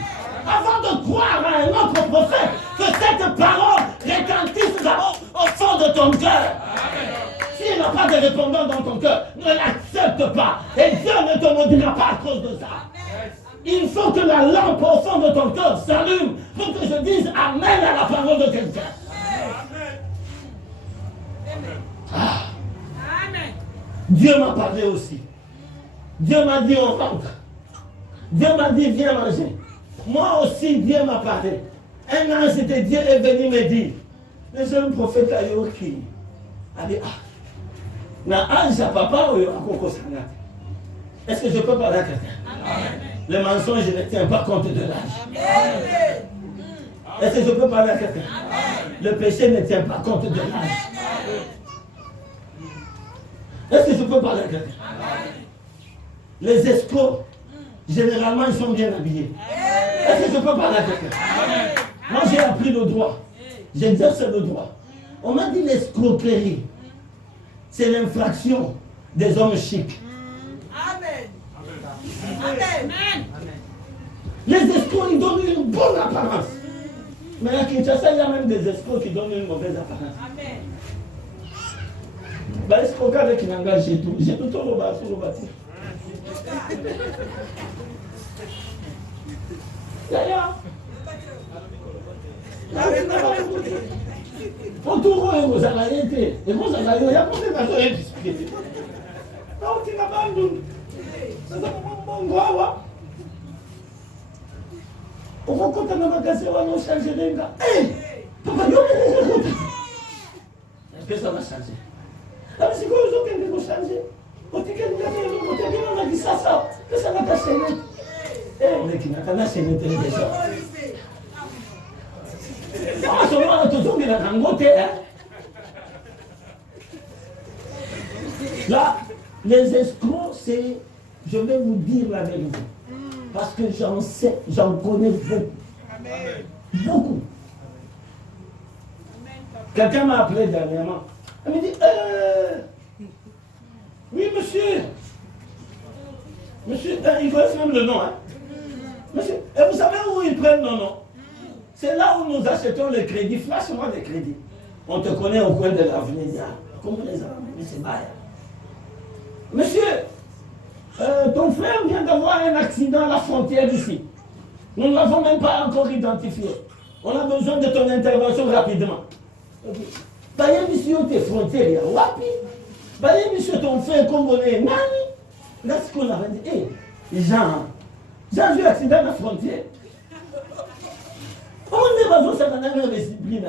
Avant de croire à un autre prophète, que cette parole retentisse d'abord au fond de ton cœur. S'il n'y a pas de répondant dans ton cœur, ne l'accepte pas. Et Dieu ne te maudira pas à cause de ça. Il faut que la lampe au fond de ton cœur s'allume pour que je dise Amen à la parole de quelqu'un. Ah. Dieu m'a parlé aussi. Dieu m'a dit on rentre. Dieu m'a dit viens manger. Moi aussi Dieu m'a parlé. Un ange de Dieu est venu me dire. Le jeune prophète Ayoki a dit na ange à papa ou à Koko Sangat. Est-ce que je peux parler à quelqu'un? Le mensonge ne tient pas compte de l'âge. Est-ce que je peux parler à quelqu'un? Le péché ne tient pas compte de l'âge. Est-ce que je peux parler à quelqu'un? Les escrocs, généralement, ils sont bien habillés. Est-ce que je peux parler à quelqu'un? Moi, j'ai appris le droit. J'exerce le droit. On m'a dit l'escroquerie. C'est l'infraction des hommes chics. Amen. Les escrocs, ils donnent une bonne apparence. Mais à Kinshasa, il y a même des escrocs qui donnent une mauvaise apparence. Amen. Bah, escroc avec une engagé, j'ai tout le bas sur le bâtiment. Autour de vous avez été, et vous avez eu, il y a beaucoup de personnes qui discutent. Non, tu n'as pas de ça, mon droit. On va compter dans le magasin, on va changer les gars. Hé, papa, est-ce que ça va changer? Alors, c'est quoi les autres qui vont changer? On dit que nous avons dit ça. Que ça n'a pas chaîné. Eh, mais qui n'a pas chaîné télévision. Ah, ce moment, toujours, il a rangoté, hein. Là, les escrocs, c'est, je vais vous dire la vérité. Parce que j'en sais, j'en connais beaucoup. Beaucoup. Quelqu'un m'a appelé dernièrement. Elle me dit, oui, monsieur. Monsieur, ils connaissent même le nom, hein. Monsieur, et vous savez où ils prennent nos noms? C'est là où nous achetons les crédits. Flash-moi des crédits. On te connaît au coin de l'avenue. Comment les a mais c'est bail. Monsieur, ton frère vient d'avoir un accident à la frontière d'ici. Nous ne l'avons même pas encore identifié. On a besoin de ton intervention rapidement. Baye monsieur tes frontières, ya wapi? Baye monsieur ton frère congolais, nani? Là ce qu'on a dit, Jean a eu accident à la frontière. Comment on est basé sur la même discipline?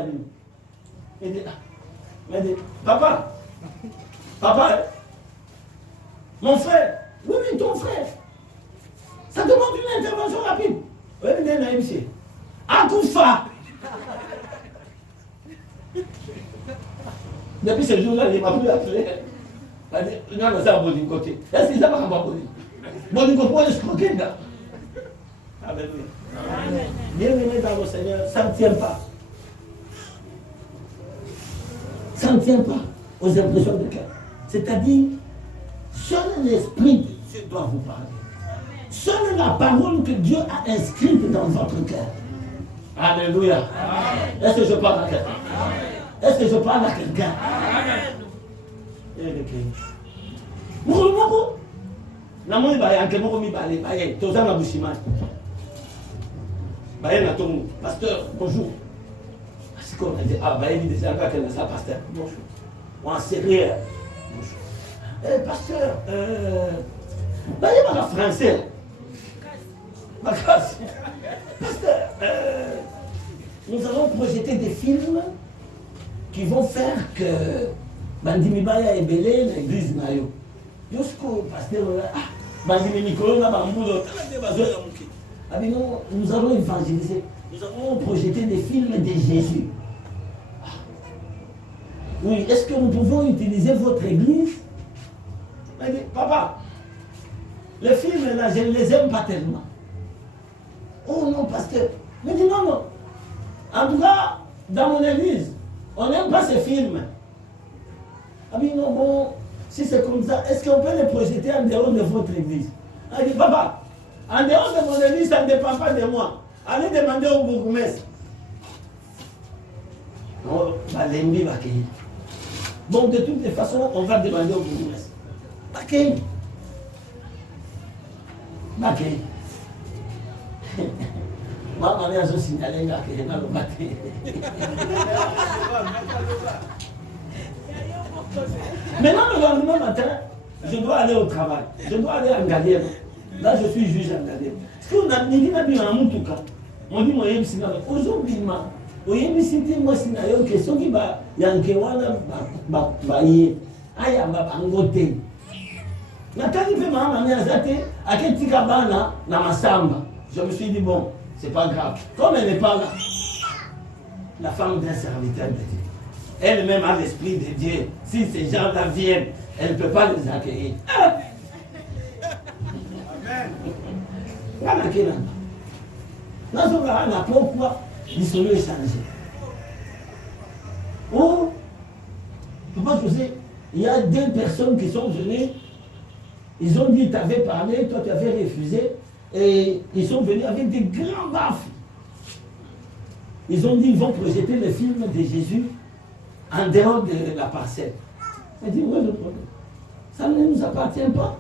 Il dit, papa, mon frère, oui, ton frère, ça demande une intervention rapide. Oui, mais monsieur, Akoufa. Depuis ce jour-là, il m'a plus appelé. Il m'a dit, ça va côté. Est-ce que ça va pas poser? Bon, pour escroquer, là. Alléluia. Bienvenue dans le Seigneur, ça ne tient pas. Ça ne tient pas aux impressions de cœur. C'est-à-dire, seul l'Esprit de Dieu doit vous parler. Seule la parole que Dieu a inscrite dans votre cœur. Alléluia. Est-ce que je parle à quelqu'un? Est-ce que je parle à quelqu'un? Pasteur, bonjour. C'est qu'on a dit, il dit déjà qu'elle est ça, pasteur. Bonjour. Ou en sérieux. Bonjour. Pasteur, il y a un français. Pasteur, nous allons projeter des films qui vont faire que Bandimi Baya est belé l'église Nayo. Jusqu'au pasteur, Bandimi Nicolo n'a pas moulo. Nous allons évangéliser. Nous allons projeter des films de Jésus. Oui, est-ce que nous pouvons utiliser votre église? Il dit, papa, les films là, je ne les aime pas tellement. Oh non, pasteur. Il me dit non. En tout cas, dans mon église, on n'aime pas ces films. Ah oui, non, bon, si c'est comme ça, est-ce qu'on peut les projeter en dehors de votre église? Il dit, papa, en dehors de mon église, ça ne dépend pas de moi. Allez demander au bourgmestre. Oh, l'ennemi va accueillir. Bon, de toutes les façons, on va demander au bourgmestre. Accueillir. Accueillir. Moi, ma mère a signalé l'accueillir dans le matin. Maintenant, le lendemain matin, je dois aller au travail. Je dois aller en Gadienne. Là, je suis juge en Gadienne. Parce qu'on a dit en tout cas. On dit, moi, aujourd'hui, moi, c'est que ceux qui va yankewana baye aya babangote. Natali pe mama miazate aketika bana na masamba. Je me suis dit bon, c'est pas grave. Comme elle n'est pas là, la femme d'un serviteur de Dieu, elle-même a l'esprit de Dieu. Si ces gens-là viennent, elle ne peut pas les accueillir. Pourquoi ils sont échangés? Oh, pourquoi je sais, il y a deux personnes qui sont venues, ils ont dit, tu avais parlé, toi tu avais refusé, et ils sont venus avec des grands baffes. Ils ont dit, ils vont projeter le film de Jésus en dehors de la parcelle. Elle dit, oui, le problème, ça ne nous appartient pas.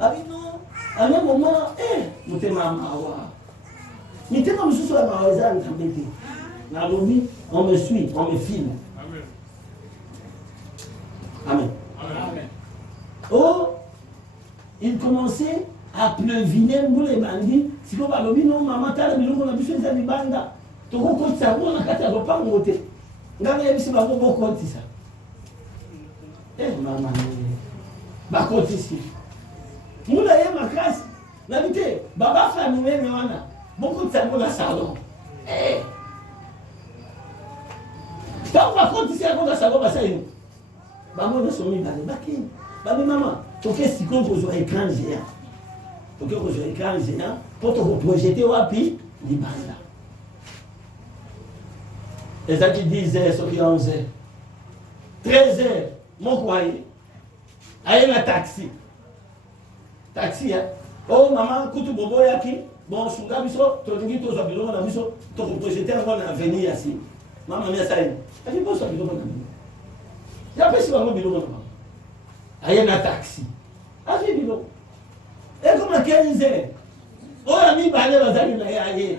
Ah oui, non, à un moment, nous t'es maman. Mais t'es comme sur la maison, dans le lobby, on me suit, on me filme. Amen. Amen. Oh, il commençait à pleuviner, boule et bandit. Si on va lobby, non, maman, t'as le on a pu faire des bandes. Tu comprends ça, on a qu'à pas monter. Regarde, il y a ici, on va compter ça. Eh, maman, va compter ici. Nous, là, il y a ma classe. L'habité, Baba famille, beaucoup de cerveaux dans le salon. Quand on va compter ici, on va savoir ça. Maman ne sont mis dans les baquets. Maman, tu fais si qu'on a un écran géant. Tu as un écran géant pour te projeter au happy, les bandes là. Les gens qui disent sur 11h, 13h, mon courrier. Aïe un taxi. Taxi, hein. Oh maman, écoute, bobo yaki. Bon, je suis là, tu as dit que tu as besoin d'un biso, tu as projeté un bon avenir ici. Maman, mais ça y est. Elle dit, bon, ça besoin d'un avenir. Il y a pas si maman besoin d'un avenir. Aïe un taxi. Ah, j'ai dit non. Et comme à 15 heures, oh, ami, balé, bazali, na aïe.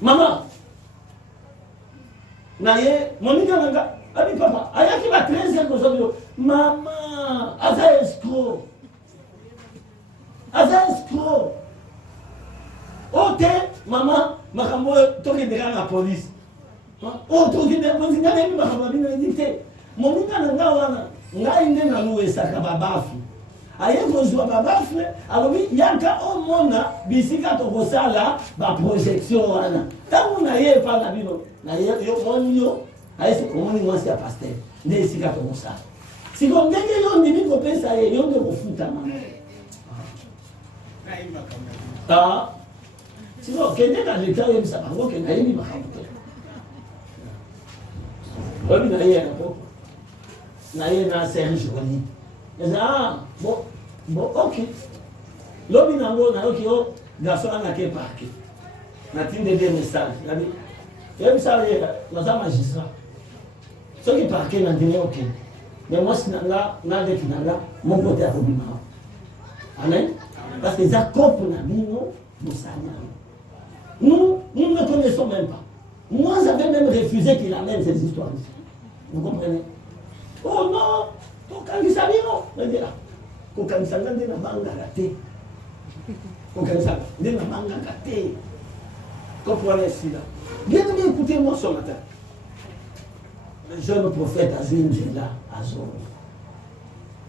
Maman, naye, mon nanga, ami papa, aïe qui va 13 heures aujourd'hui. Maman, aza escroc. Aza escroc. Oh, t'es, maman, makambo, toki de la police. Oh, toki de la police, n'a pas makambo, n'a dit, mon nanga wana, n'a inde na loué sa kababafu. Aye kozwa babafu, alors oui, yaka au mona, bisika tokosala, ba projection wana. Tangu na ye pa na bino, na ye yo monyo, aye se komoni mwasi ya pasteur, nde sika tokosala. Siko ndenge yo ndimi kopesa ye, yo nde kofuta mama. Ah, siko kende ka leta yo bisa bango ke na ye ni makamute. Obi na ye na poko. Na ye na Serge Joli. Ah, bon, ok. L'homme n'a pas de garçon n'a qu'à parquer. N'a pas de message. Il y a un magistrat. Ceux qui parquent n'ont pas ok. Mais moi, si mon côté a Robin. Amen. Parce que ça coupe la vie, nous ne connaissons même pas. Moi, j'avais même refusé qu'il amène ces histoires ici. Vous comprenez? Oh non! Kokanisa bino ndela kokanisa ngande na manga kate kokanisa ndé na manga kate comprenez cela. Bien aimé, écoutez-moi ce matin. Le jeune prophète Azinjela Azor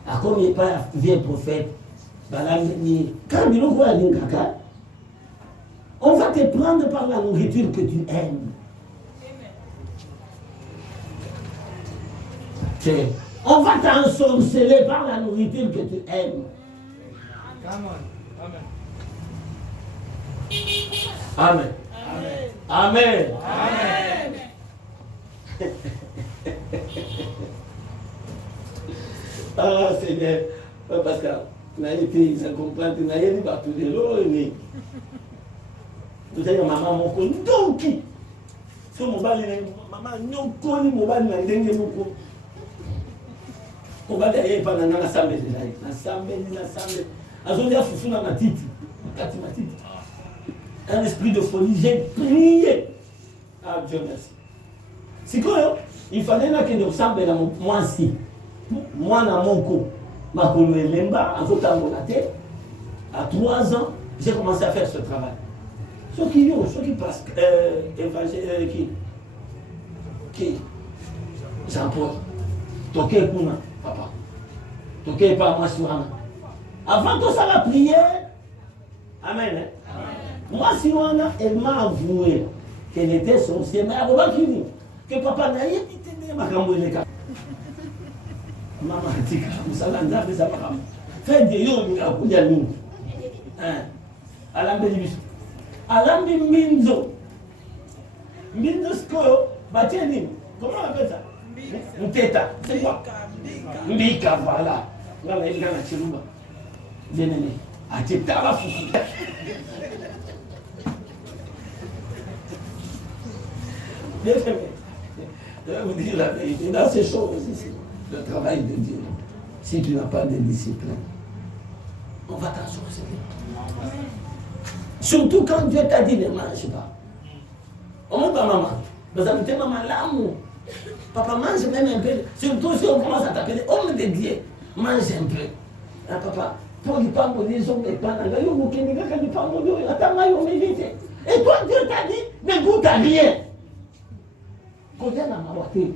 a comme il pas vieux prophète balangeni quand bilo ko alinkaka on va te prendre par la nourriture que tu aimes. On va t'ensorceler par la nourriture que tu aimes. Amen. Amen. Amen. Amen. Ah Seigneur, parce que n'a été ça comprend n'a rien dit partout de l'eau ni. Vous savez maman mon con donc so mobile maman nyoko ni mobile na ndenge moko. On va aller pendant la sambe de la sambe. Azonia fufuna matiti. Makati matiti. Un esprit de folie, j'ai prié. Ah Dieu merci. C'est quoi? Il fallait que nous sambe na moi si. Moi na moko. Makolo elemba, à 3 ans, j'ai commencé à faire ce travail. Ceux qui passent qui Jean-Paul. Toké kuna. Papa, tu n'es pas moi sur Anna. Avant tout ça, la prière, amen. Moi, si Anna, elle m'a avoué qu'elle était sorcière, mais elle n'a dit que papa n'a pas été ma camouille. Maman a dit que ça l'a fait ça. Fais des yeux, il a coulé à nous. Alambe Libiso. Alambe Minzo. Minzo Sko, Batieni. Comment on appelle ça? Mteta. C'est quoi? Mbika, voilà. Là, il y a un chirouba. Bien-aimé. A Teta, la foufou. Bien-aimé. Je vais vous dire la vérité. Dans ces choses ici, le travail de Dieu, si tu n'as pas de discipline, on va t'en sortir. Surtout quand Dieu t'a dit ne mange pas. On monte à maman. Vous avez dit maman l'amour. Papa mange même un peu. Surtout si on commence à t'appeler homme de Dieu. Mange un peu. Ah, papa, pour ne pas mourir, on ne pas et toi, Dieu t'a dit, ne goûte à rien. Combien n'a mawate?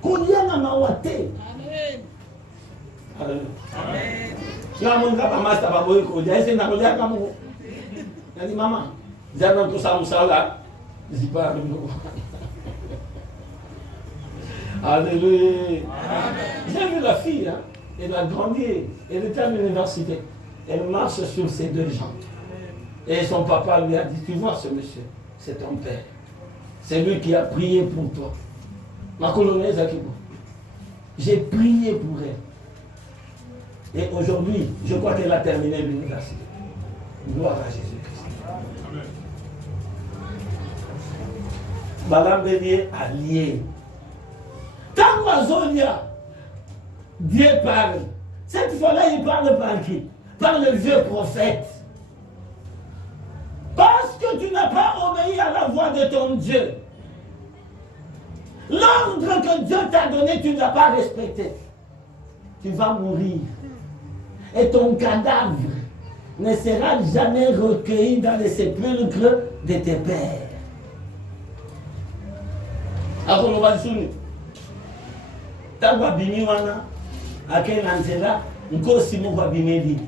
Combien n'a mawate? Amen. Amen. Là, mon gars, maman, ça va boire. Il a dit, maman, j'ai un tout ça, là. Je dis pas, alléluia. J'ai vu la fille, hein, elle a grandi, elle était à l'université. Elle marche sur ses deux jambes. Et son papa lui a dit, tu vois ce monsieur, c'est ton père. C'est lui qui a prié pour toi. Ma colonelle Zakibo. J'ai prié pour elle. Et aujourd'hui, je crois qu'elle a terminé l'université. Gloire à Jésus-Christ. Madame Bélier allié. Quand Mazonia, Dieu parle. Cette fois-là, il parle par qui? Par le vieux prophète. Parce que tu n'as pas obéi à la voix de ton Dieu. L'ordre que Dieu t'a donné, tu ne l'as pas respecté. Tu vas mourir. Et ton cadavre ne sera jamais recueilli dans les sépulcres de tes pères. Akolobasuni. Tagwa bimiwana. Aken Ansela. Nko Simon Wabimedi.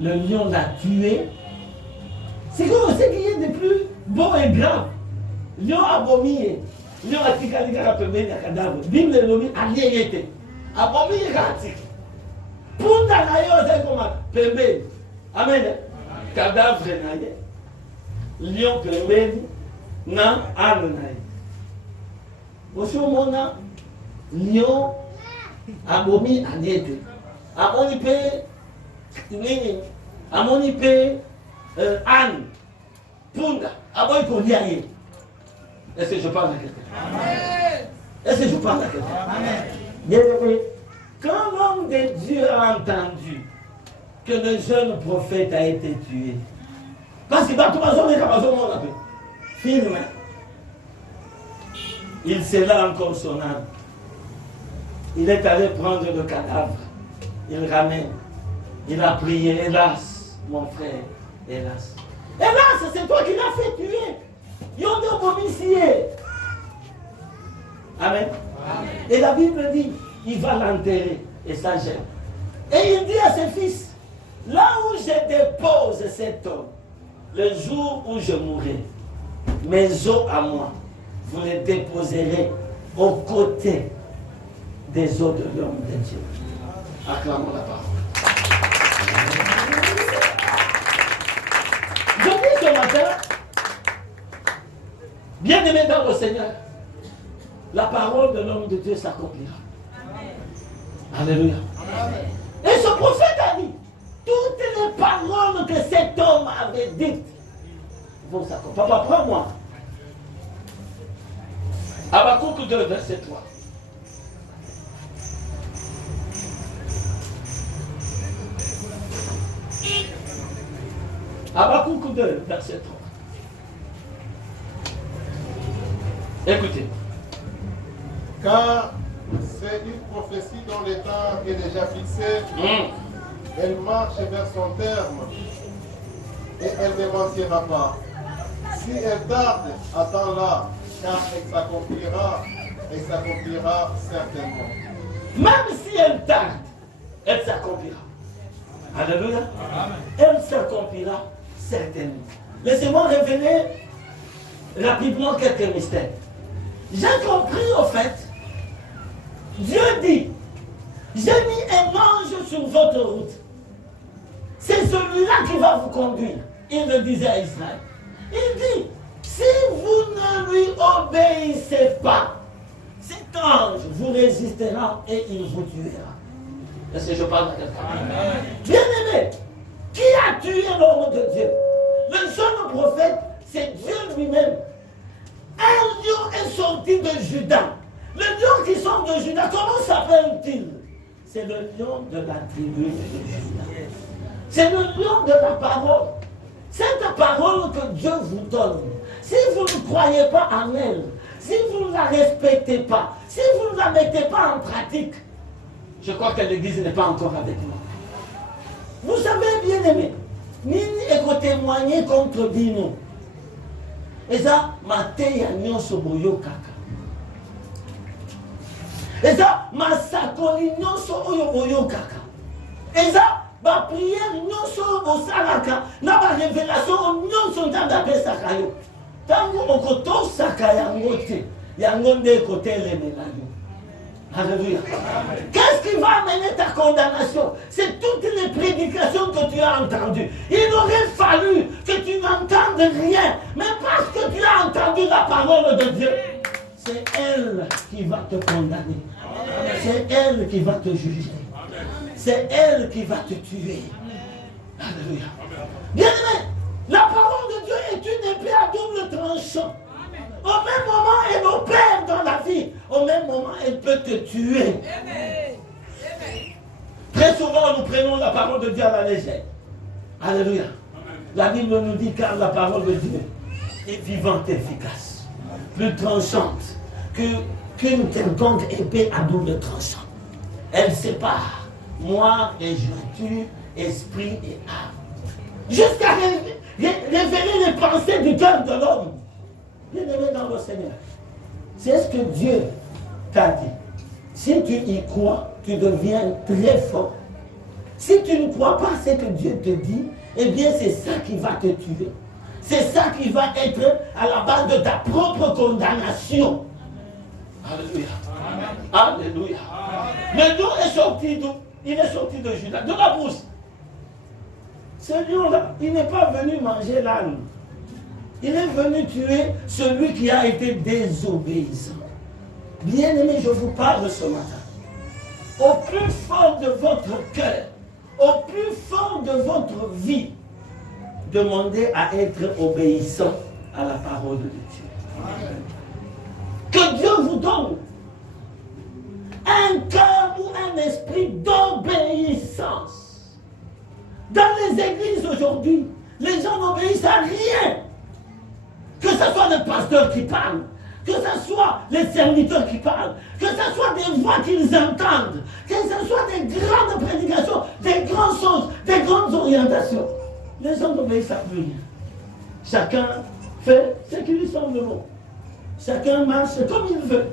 Le lion l'a tué. C'est quoi ce qui est de plus beau et grave? Lion abomié. Lion a tikalika pembeni ya cadavre. Bible lobi aliyete. Abomié katik. Punda na yo c'est comme pembeni. Amen. Cadavre na ye. Lion pembeni na ane na ye. Aussi au mona lion abomi aliyete. Amoni pe nini? Amoni pe ane. Punda. Aboy kolia ye. Est-ce que je parle à quelqu'un? Est-ce que je parle à quelqu'un? Bien aimé, quand l'homme de Dieu a entendu que le jeune prophète a été tué, parce qu'il va tout le monde firme, il scella encore son âme. Il est allé prendre le cadavre, il ramène, il a prié, hélas, mon frère, hélas. Hélas, c'est toi qui l'as fait tuer. Yondo Bomisier. Amen. Amen. Et la Bible dit, il va l'enterrer. Et ça gêne. Et il dit à ses fils, là où je dépose cet homme, le jour où je mourrai, mes os à moi, vous les déposerez aux côtés des os de l'homme de Dieu. Acclamons la parole. Je dis ce matin, bien aimé dans le Seigneur, la parole de l'homme de Dieu s'accomplira. Alléluia. Amen. Et ce prophète a dit, toutes les paroles que cet homme avait dites vont s'accomplir. Papa, prends-moi. Habakkuk 2, verset 3. Habakkuk 2, verset 3. Écoutez. Car c'est une prophétie dont le temps est déjà fixé. Elle marche vers son terme et elle ne mentira pas. Si elle tarde, attends-la, car elle s'accomplira certainement. Même si elle tarde, elle s'accomplira. Alléluia. Elle s'accomplira certainement. Laissez-moi révéler rapidement quelques mystères. J'ai compris au fait, Dieu dit, j'ai mis un ange sur votre route. C'est celui-là qui va vous conduire. Il le disait à Israël. Il dit, si vous ne lui obéissez pas, cet ange vous résistera et il vous tuera. Est-ce que je parle à quelqu'un? Bien aimé, qui a tué l'homme de Dieu? Le jeune prophète, c'est Dieu lui-même. Un lion est sorti de Juda. Le lion qui sort de Juda, comment s'appelle-t-il? C'est le lion de la tribu de Juda. C'est le lion de la parole. Cette parole que Dieu vous donne, si vous ne croyez pas en elle, si vous ne la respectez pas, si vous ne la mettez pas en pratique, je crois que l'Église n'est pas encore avec moi. Vous savez, bien aimé, Nini est témoigné contre Dino. Et ça, Mateya nyonso boyo kaka. Et ça, Masakoli nyonso oyo boyo kaka. Et ça, ma prière, non seulement au Saraka, na ma révélation, non seulement dans la Sakayo. Tant qu'on koto Sakayangote, Yangonde côté les mélanies. Alléluia. Qu'est-ce qui va amener ta condamnation? C'est toutes les prédications que tu as entendues. Il aurait fallu que tu n'entendes rien. Mais parce que tu as entendu la parole de Dieu, c'est elle qui va te condamner. C'est elle qui va te juger. C'est elle qui va te tuer. Alléluia. Bien-aimé, la parole de Dieu est une épée à double tranchant. Au même moment, elle opère dans la vie. Au même moment, elle peut te tuer. Très souvent, nous prenons la parole de Dieu à la légère. Alléluia. La Bible nous dit car la parole de Dieu est vivante et efficace. Plus tranchante qu'une quelconque épée à double tranchant. Elle sépare moi et je tue, esprit et âme. Jusqu'à révéler les pensées du cœur de l'homme. Bien-aimé dans le Seigneur, c'est ce que Dieu t'a dit. Si tu y crois, tu deviens très fort. Si tu ne crois pas ce que Dieu te dit, eh bien c'est ça qui va te tuer. C'est ça qui va être à la base de ta propre condamnation. Alléluia. Alléluia. Le lion est sorti d'où? Il est sorti de Judas, de la brousse. Ce lion-là, il n'est pas venu manger l'âne. Il est venu tuer celui qui a été désobéissant. Bien-aimé, je vous parle ce matin. Au plus fort de votre cœur, au plus fort de votre vie, demandez à être obéissant à la parole de Dieu. Que Dieu vous donne un cœur ou un esprit d'obéissance. Dans les églises aujourd'hui, les gens n'obéissent à rien. Que ce soit le pasteur qui parle, que ce soit les serviteurs qui parlent, que ce soit des voix qu'ils entendent, que ce soit des grandes prédications, des grandes choses, des grandes orientations. Les gens n'obéissent à plus rien. Chacun fait ce qui lui semble bon. Chacun marche comme il veut.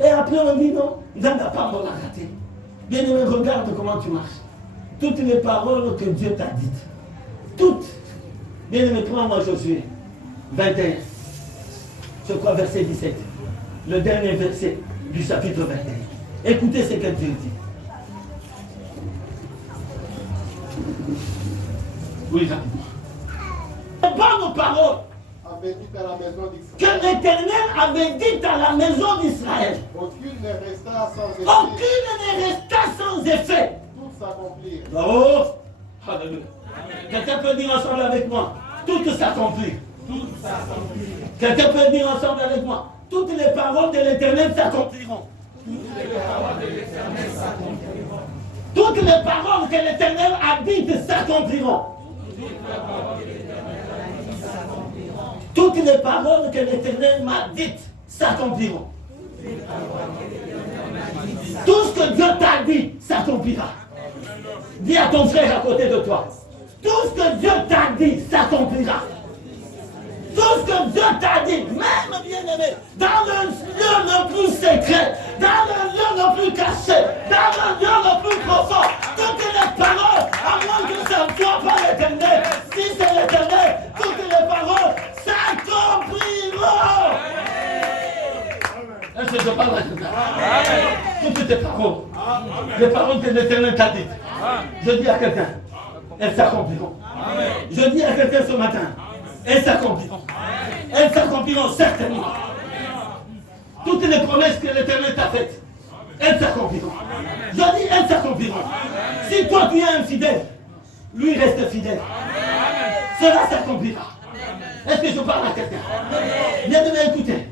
Et après on dit non, dans la parole à rater. Bien-aimé, regarde comment tu marches. Toutes les paroles que Dieu t'a dites. Toutes. Bien-aimé, prends-moi Josué 21. Je crois verset 17. Le dernier verset du chapitre 21. Écoutez ce que Dieu dit. Oui, rapidement. Pas nos paroles. Avait dit à la maison d'Israël. Que l'Éternel avait dit à la maison d'Israël. Aucune ne resta sans effet. Aucune ne resta sans effet. Tout s'accomplir. Oh, alléluia. Quelqu'un peut dire ensemble avec moi. Tout s'accomplit. Quelqu'un peut dire ensemble avec moi. Toutes les paroles de l'Éternel s'accompliront. Toutes les paroles que l'Éternel a dites s'accompliront. Toutes les paroles que l'Éternel m'a dites s'accompliront. Tout ce que Dieu t'a dit s'accomplira. Dis à ton frère à côté de toi. Tout ce que Dieu t'a dit s'accomplira. Tout ce que Dieu t'a dit, même bien-aimé, dans le lieu le plus secret, dans le lieu le plus caché, dans le lieu le plus profond, toutes les paroles, à moins que ça ne soit pas l'Éternel, si c'est l'Éternel, toutes les paroles s'accompliront. Est-ce que je parle à quelqu'un? Toutes tes paroles, les paroles que l'Éternel t'a dites, je dis à quelqu'un, elles s'accompliront. Je dis à quelqu'un ce matin, elles s'accompliront. Elles s'accompliront certainement. Toutes les promesses que l'Éternel t'a faites, elles s'accompliront. Je dis, elles s'accompliront. Si toi tu es infidèle, lui reste fidèle. Cela s'accomplira. Est-ce que je parle à quelqu'un? Bien de m'écouter.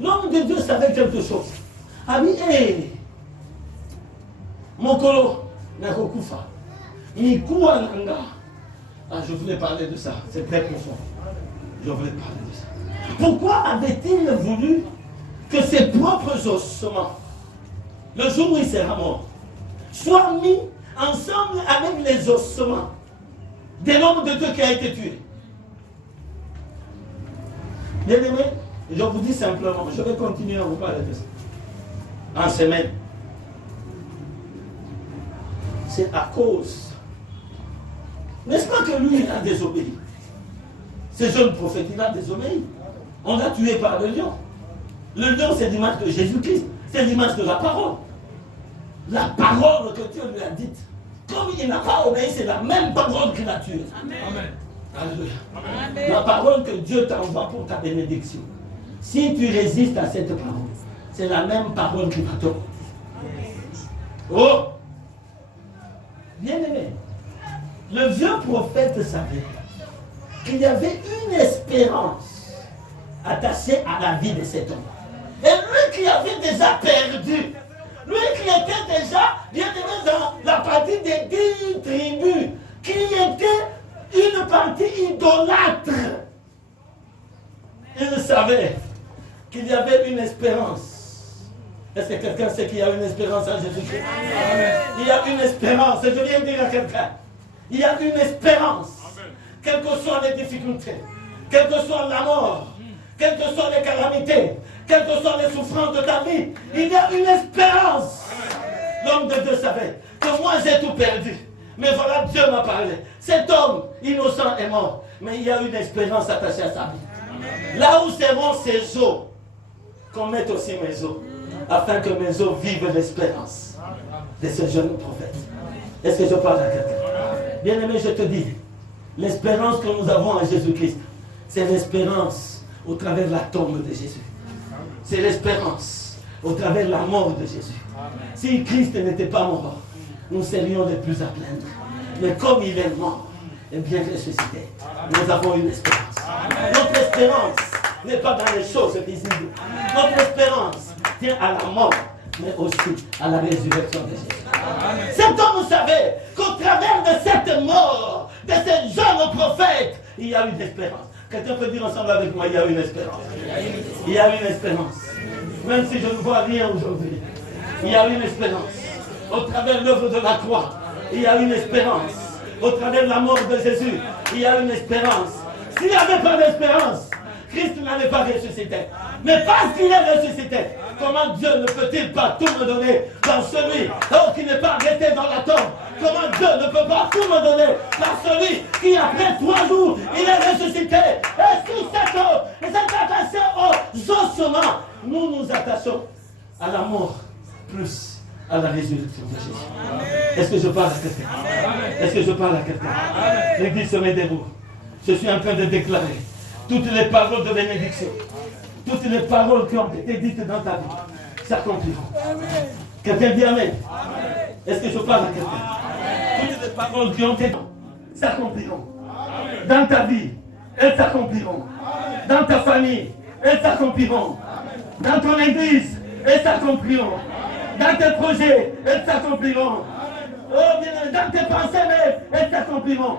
L'homme de Dieu savait quelque chose. Ami, Mokolo, Nakokufa, Nikua Nanga. Ah, je voulais parler de ça, c'est très profond. Je voulais parler de ça. Pourquoi avait-il voulu que ses propres ossements, le jour où il sera mort, soient mis ensemble avec les ossements de l'homme de Dieu qui a été tué? Bien-aimé, je vous dis simplement, je vais continuer à vous parler de ça. En semaine. C'est à cause N'est-ce pas que lui, il a désobéi? Ce jeune prophète, il a désobéi. On l'a tué par le lion. Le lion, c'est l'image de Jésus-Christ. C'est l'image de la parole. La parole que Dieu lui a dite. Comme il n'a pas obéi, c'est la même parole qu'il a tué. Amen. Alléluia. Amen. La parole que Dieu t'envoie pour ta bénédiction. Si tu résistes à cette parole, c'est la même parole qui va te rendre. Oh! Bien-aimé, le vieux prophète savait qu'il y avait une espérance attachée à la vie de cet homme. Et lui qui avait déjà perdu, lui qui était déjà, bien-aimé, dans la partie des 10 tribus, qui était une partie idolâtre, il savait qu'il y avait une espérance. Est-ce que quelqu'un sait qu'il y a une espérance en Jésus-Christ? Il y a une espérance. Je viens de dire à quelqu'un, il y a une espérance. Quelles que soient les difficultés, quelle que soit la mort, quelles que soient les calamités, quelles que soient les souffrances de ta vie, il y a une espérance. L'homme de Dieu savait que moi j'ai tout perdu. Mais voilà, Dieu m'a parlé. Cet homme innocent est mort. Mais il y a une espérance attachée à sa vie. Là où seront ses os, qu'on mette aussi mes os, afin que mes os vivent l'espérance de ce jeune prophète. Est-ce que je parle à quelqu'un? Bien-aimé, je te dis, l'espérance que nous avons en Jésus-Christ, c'est l'espérance au travers de la tombe de Jésus. C'est l'espérance au travers de la mort de Jésus. Si Christ n'était pas mort, nous serions les plus à plaindre. Mais comme il est mort et bien ressuscité, nous avons une espérance. Notre espérance n'est pas dans les choses visibles. Notre espérance tient à la mort, mais aussi à la résurrection de Jésus. Cet homme savait qu'au travers de cette mort, de ce jeune prophète, il y a une espérance. Quelqu'un peut dire ensemble avec moi, il y a une espérance. Il y a une espérance. Même si je ne vois rien aujourd'hui, il y a une espérance. Au travers de l'œuvre de la croix, il y a une espérance. Au travers de la mort de Jésus, il y a une espérance. S'il n'y avait pas d'espérance, Christ n'allait pas ressusciter. Mais parce qu'il est ressuscité, comment Dieu ne peut-il pas tout me donner dans celui qui n'est pas resté dans la tombe? Comment Dieu ne peut pas tout me donner dans celui qui, après 3 jours, il est ressuscité? Et si cet homme est attaché aux ossements, nous nous attachons à la mort plus à la résurrection de Jésus. Est-ce que je parle à quelqu'un? Est-ce que je parle à quelqu'un? L'église se met debout. Je suis en train de déclarer toutes les paroles de bénédiction, toutes les paroles qui ont été dites dans ta vie s'accompliront. Quelqu'un dit Amen. Est-ce que je parle à quelqu'un? Toutes les paroles qui ont été dites s'accompliront. Dans ta vie, elles s'accompliront. Dans ta famille, elles s'accompliront. Dans ton église, elles s'accompliront. Dans tes projets, elles s'accompliront. Oh, bien, dans tes pensées, elles s'accompliront.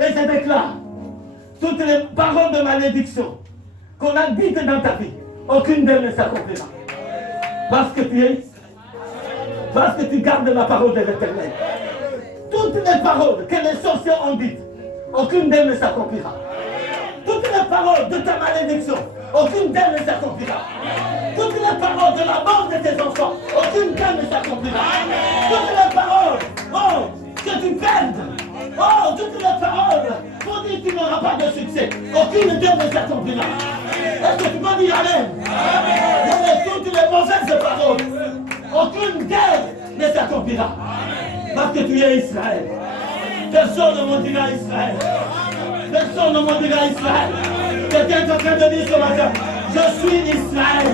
Et je déclare, toutes les paroles de malédiction qu'on a dites dans ta vie, aucune d'elles ne s'accomplira. Parce que tu gardes la parole de l'Éternel. Toutes les paroles que les sorciers ont dites, aucune d'elles ne s'accomplira. Toutes les paroles de ta malédiction, aucune d'elles ne s'accomplira. Toutes les paroles de la mort de tes enfants, aucune d'elles ne s'accomplira. Toutes les paroles, oh, que tu perdes, oh, toutes les paroles pour dire que tu n'auras pas de succès, aucune d'elles ne s'accomplira. Est-ce que tu peux dire Amen? Amen. Toutes les mauvaises paroles, aucune d'elles ne s'accomplira. Parce que tu es Israël. Personne ne me dira Israël. Personne ne me dira Israël. Quelqu'un est en train de dire ce matin, je suis Israël.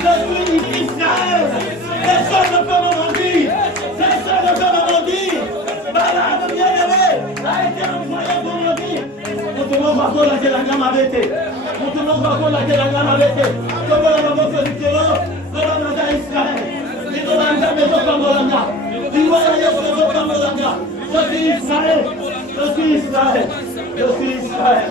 Je suis Israël. Personne ne peut me mentir. Personne ne peut me mentir. Malade bien-aimé a été envoyé pour me dire. Nous va voir la gamme avec eux. Nous va voir la gamme avec eux. Comme on a votre victoire, nous allons à Israël. Nous allons à Mésopotamie. Nous allons à Mésopotamie. Je suis Israël. Je suis Israël. Je suis Israël.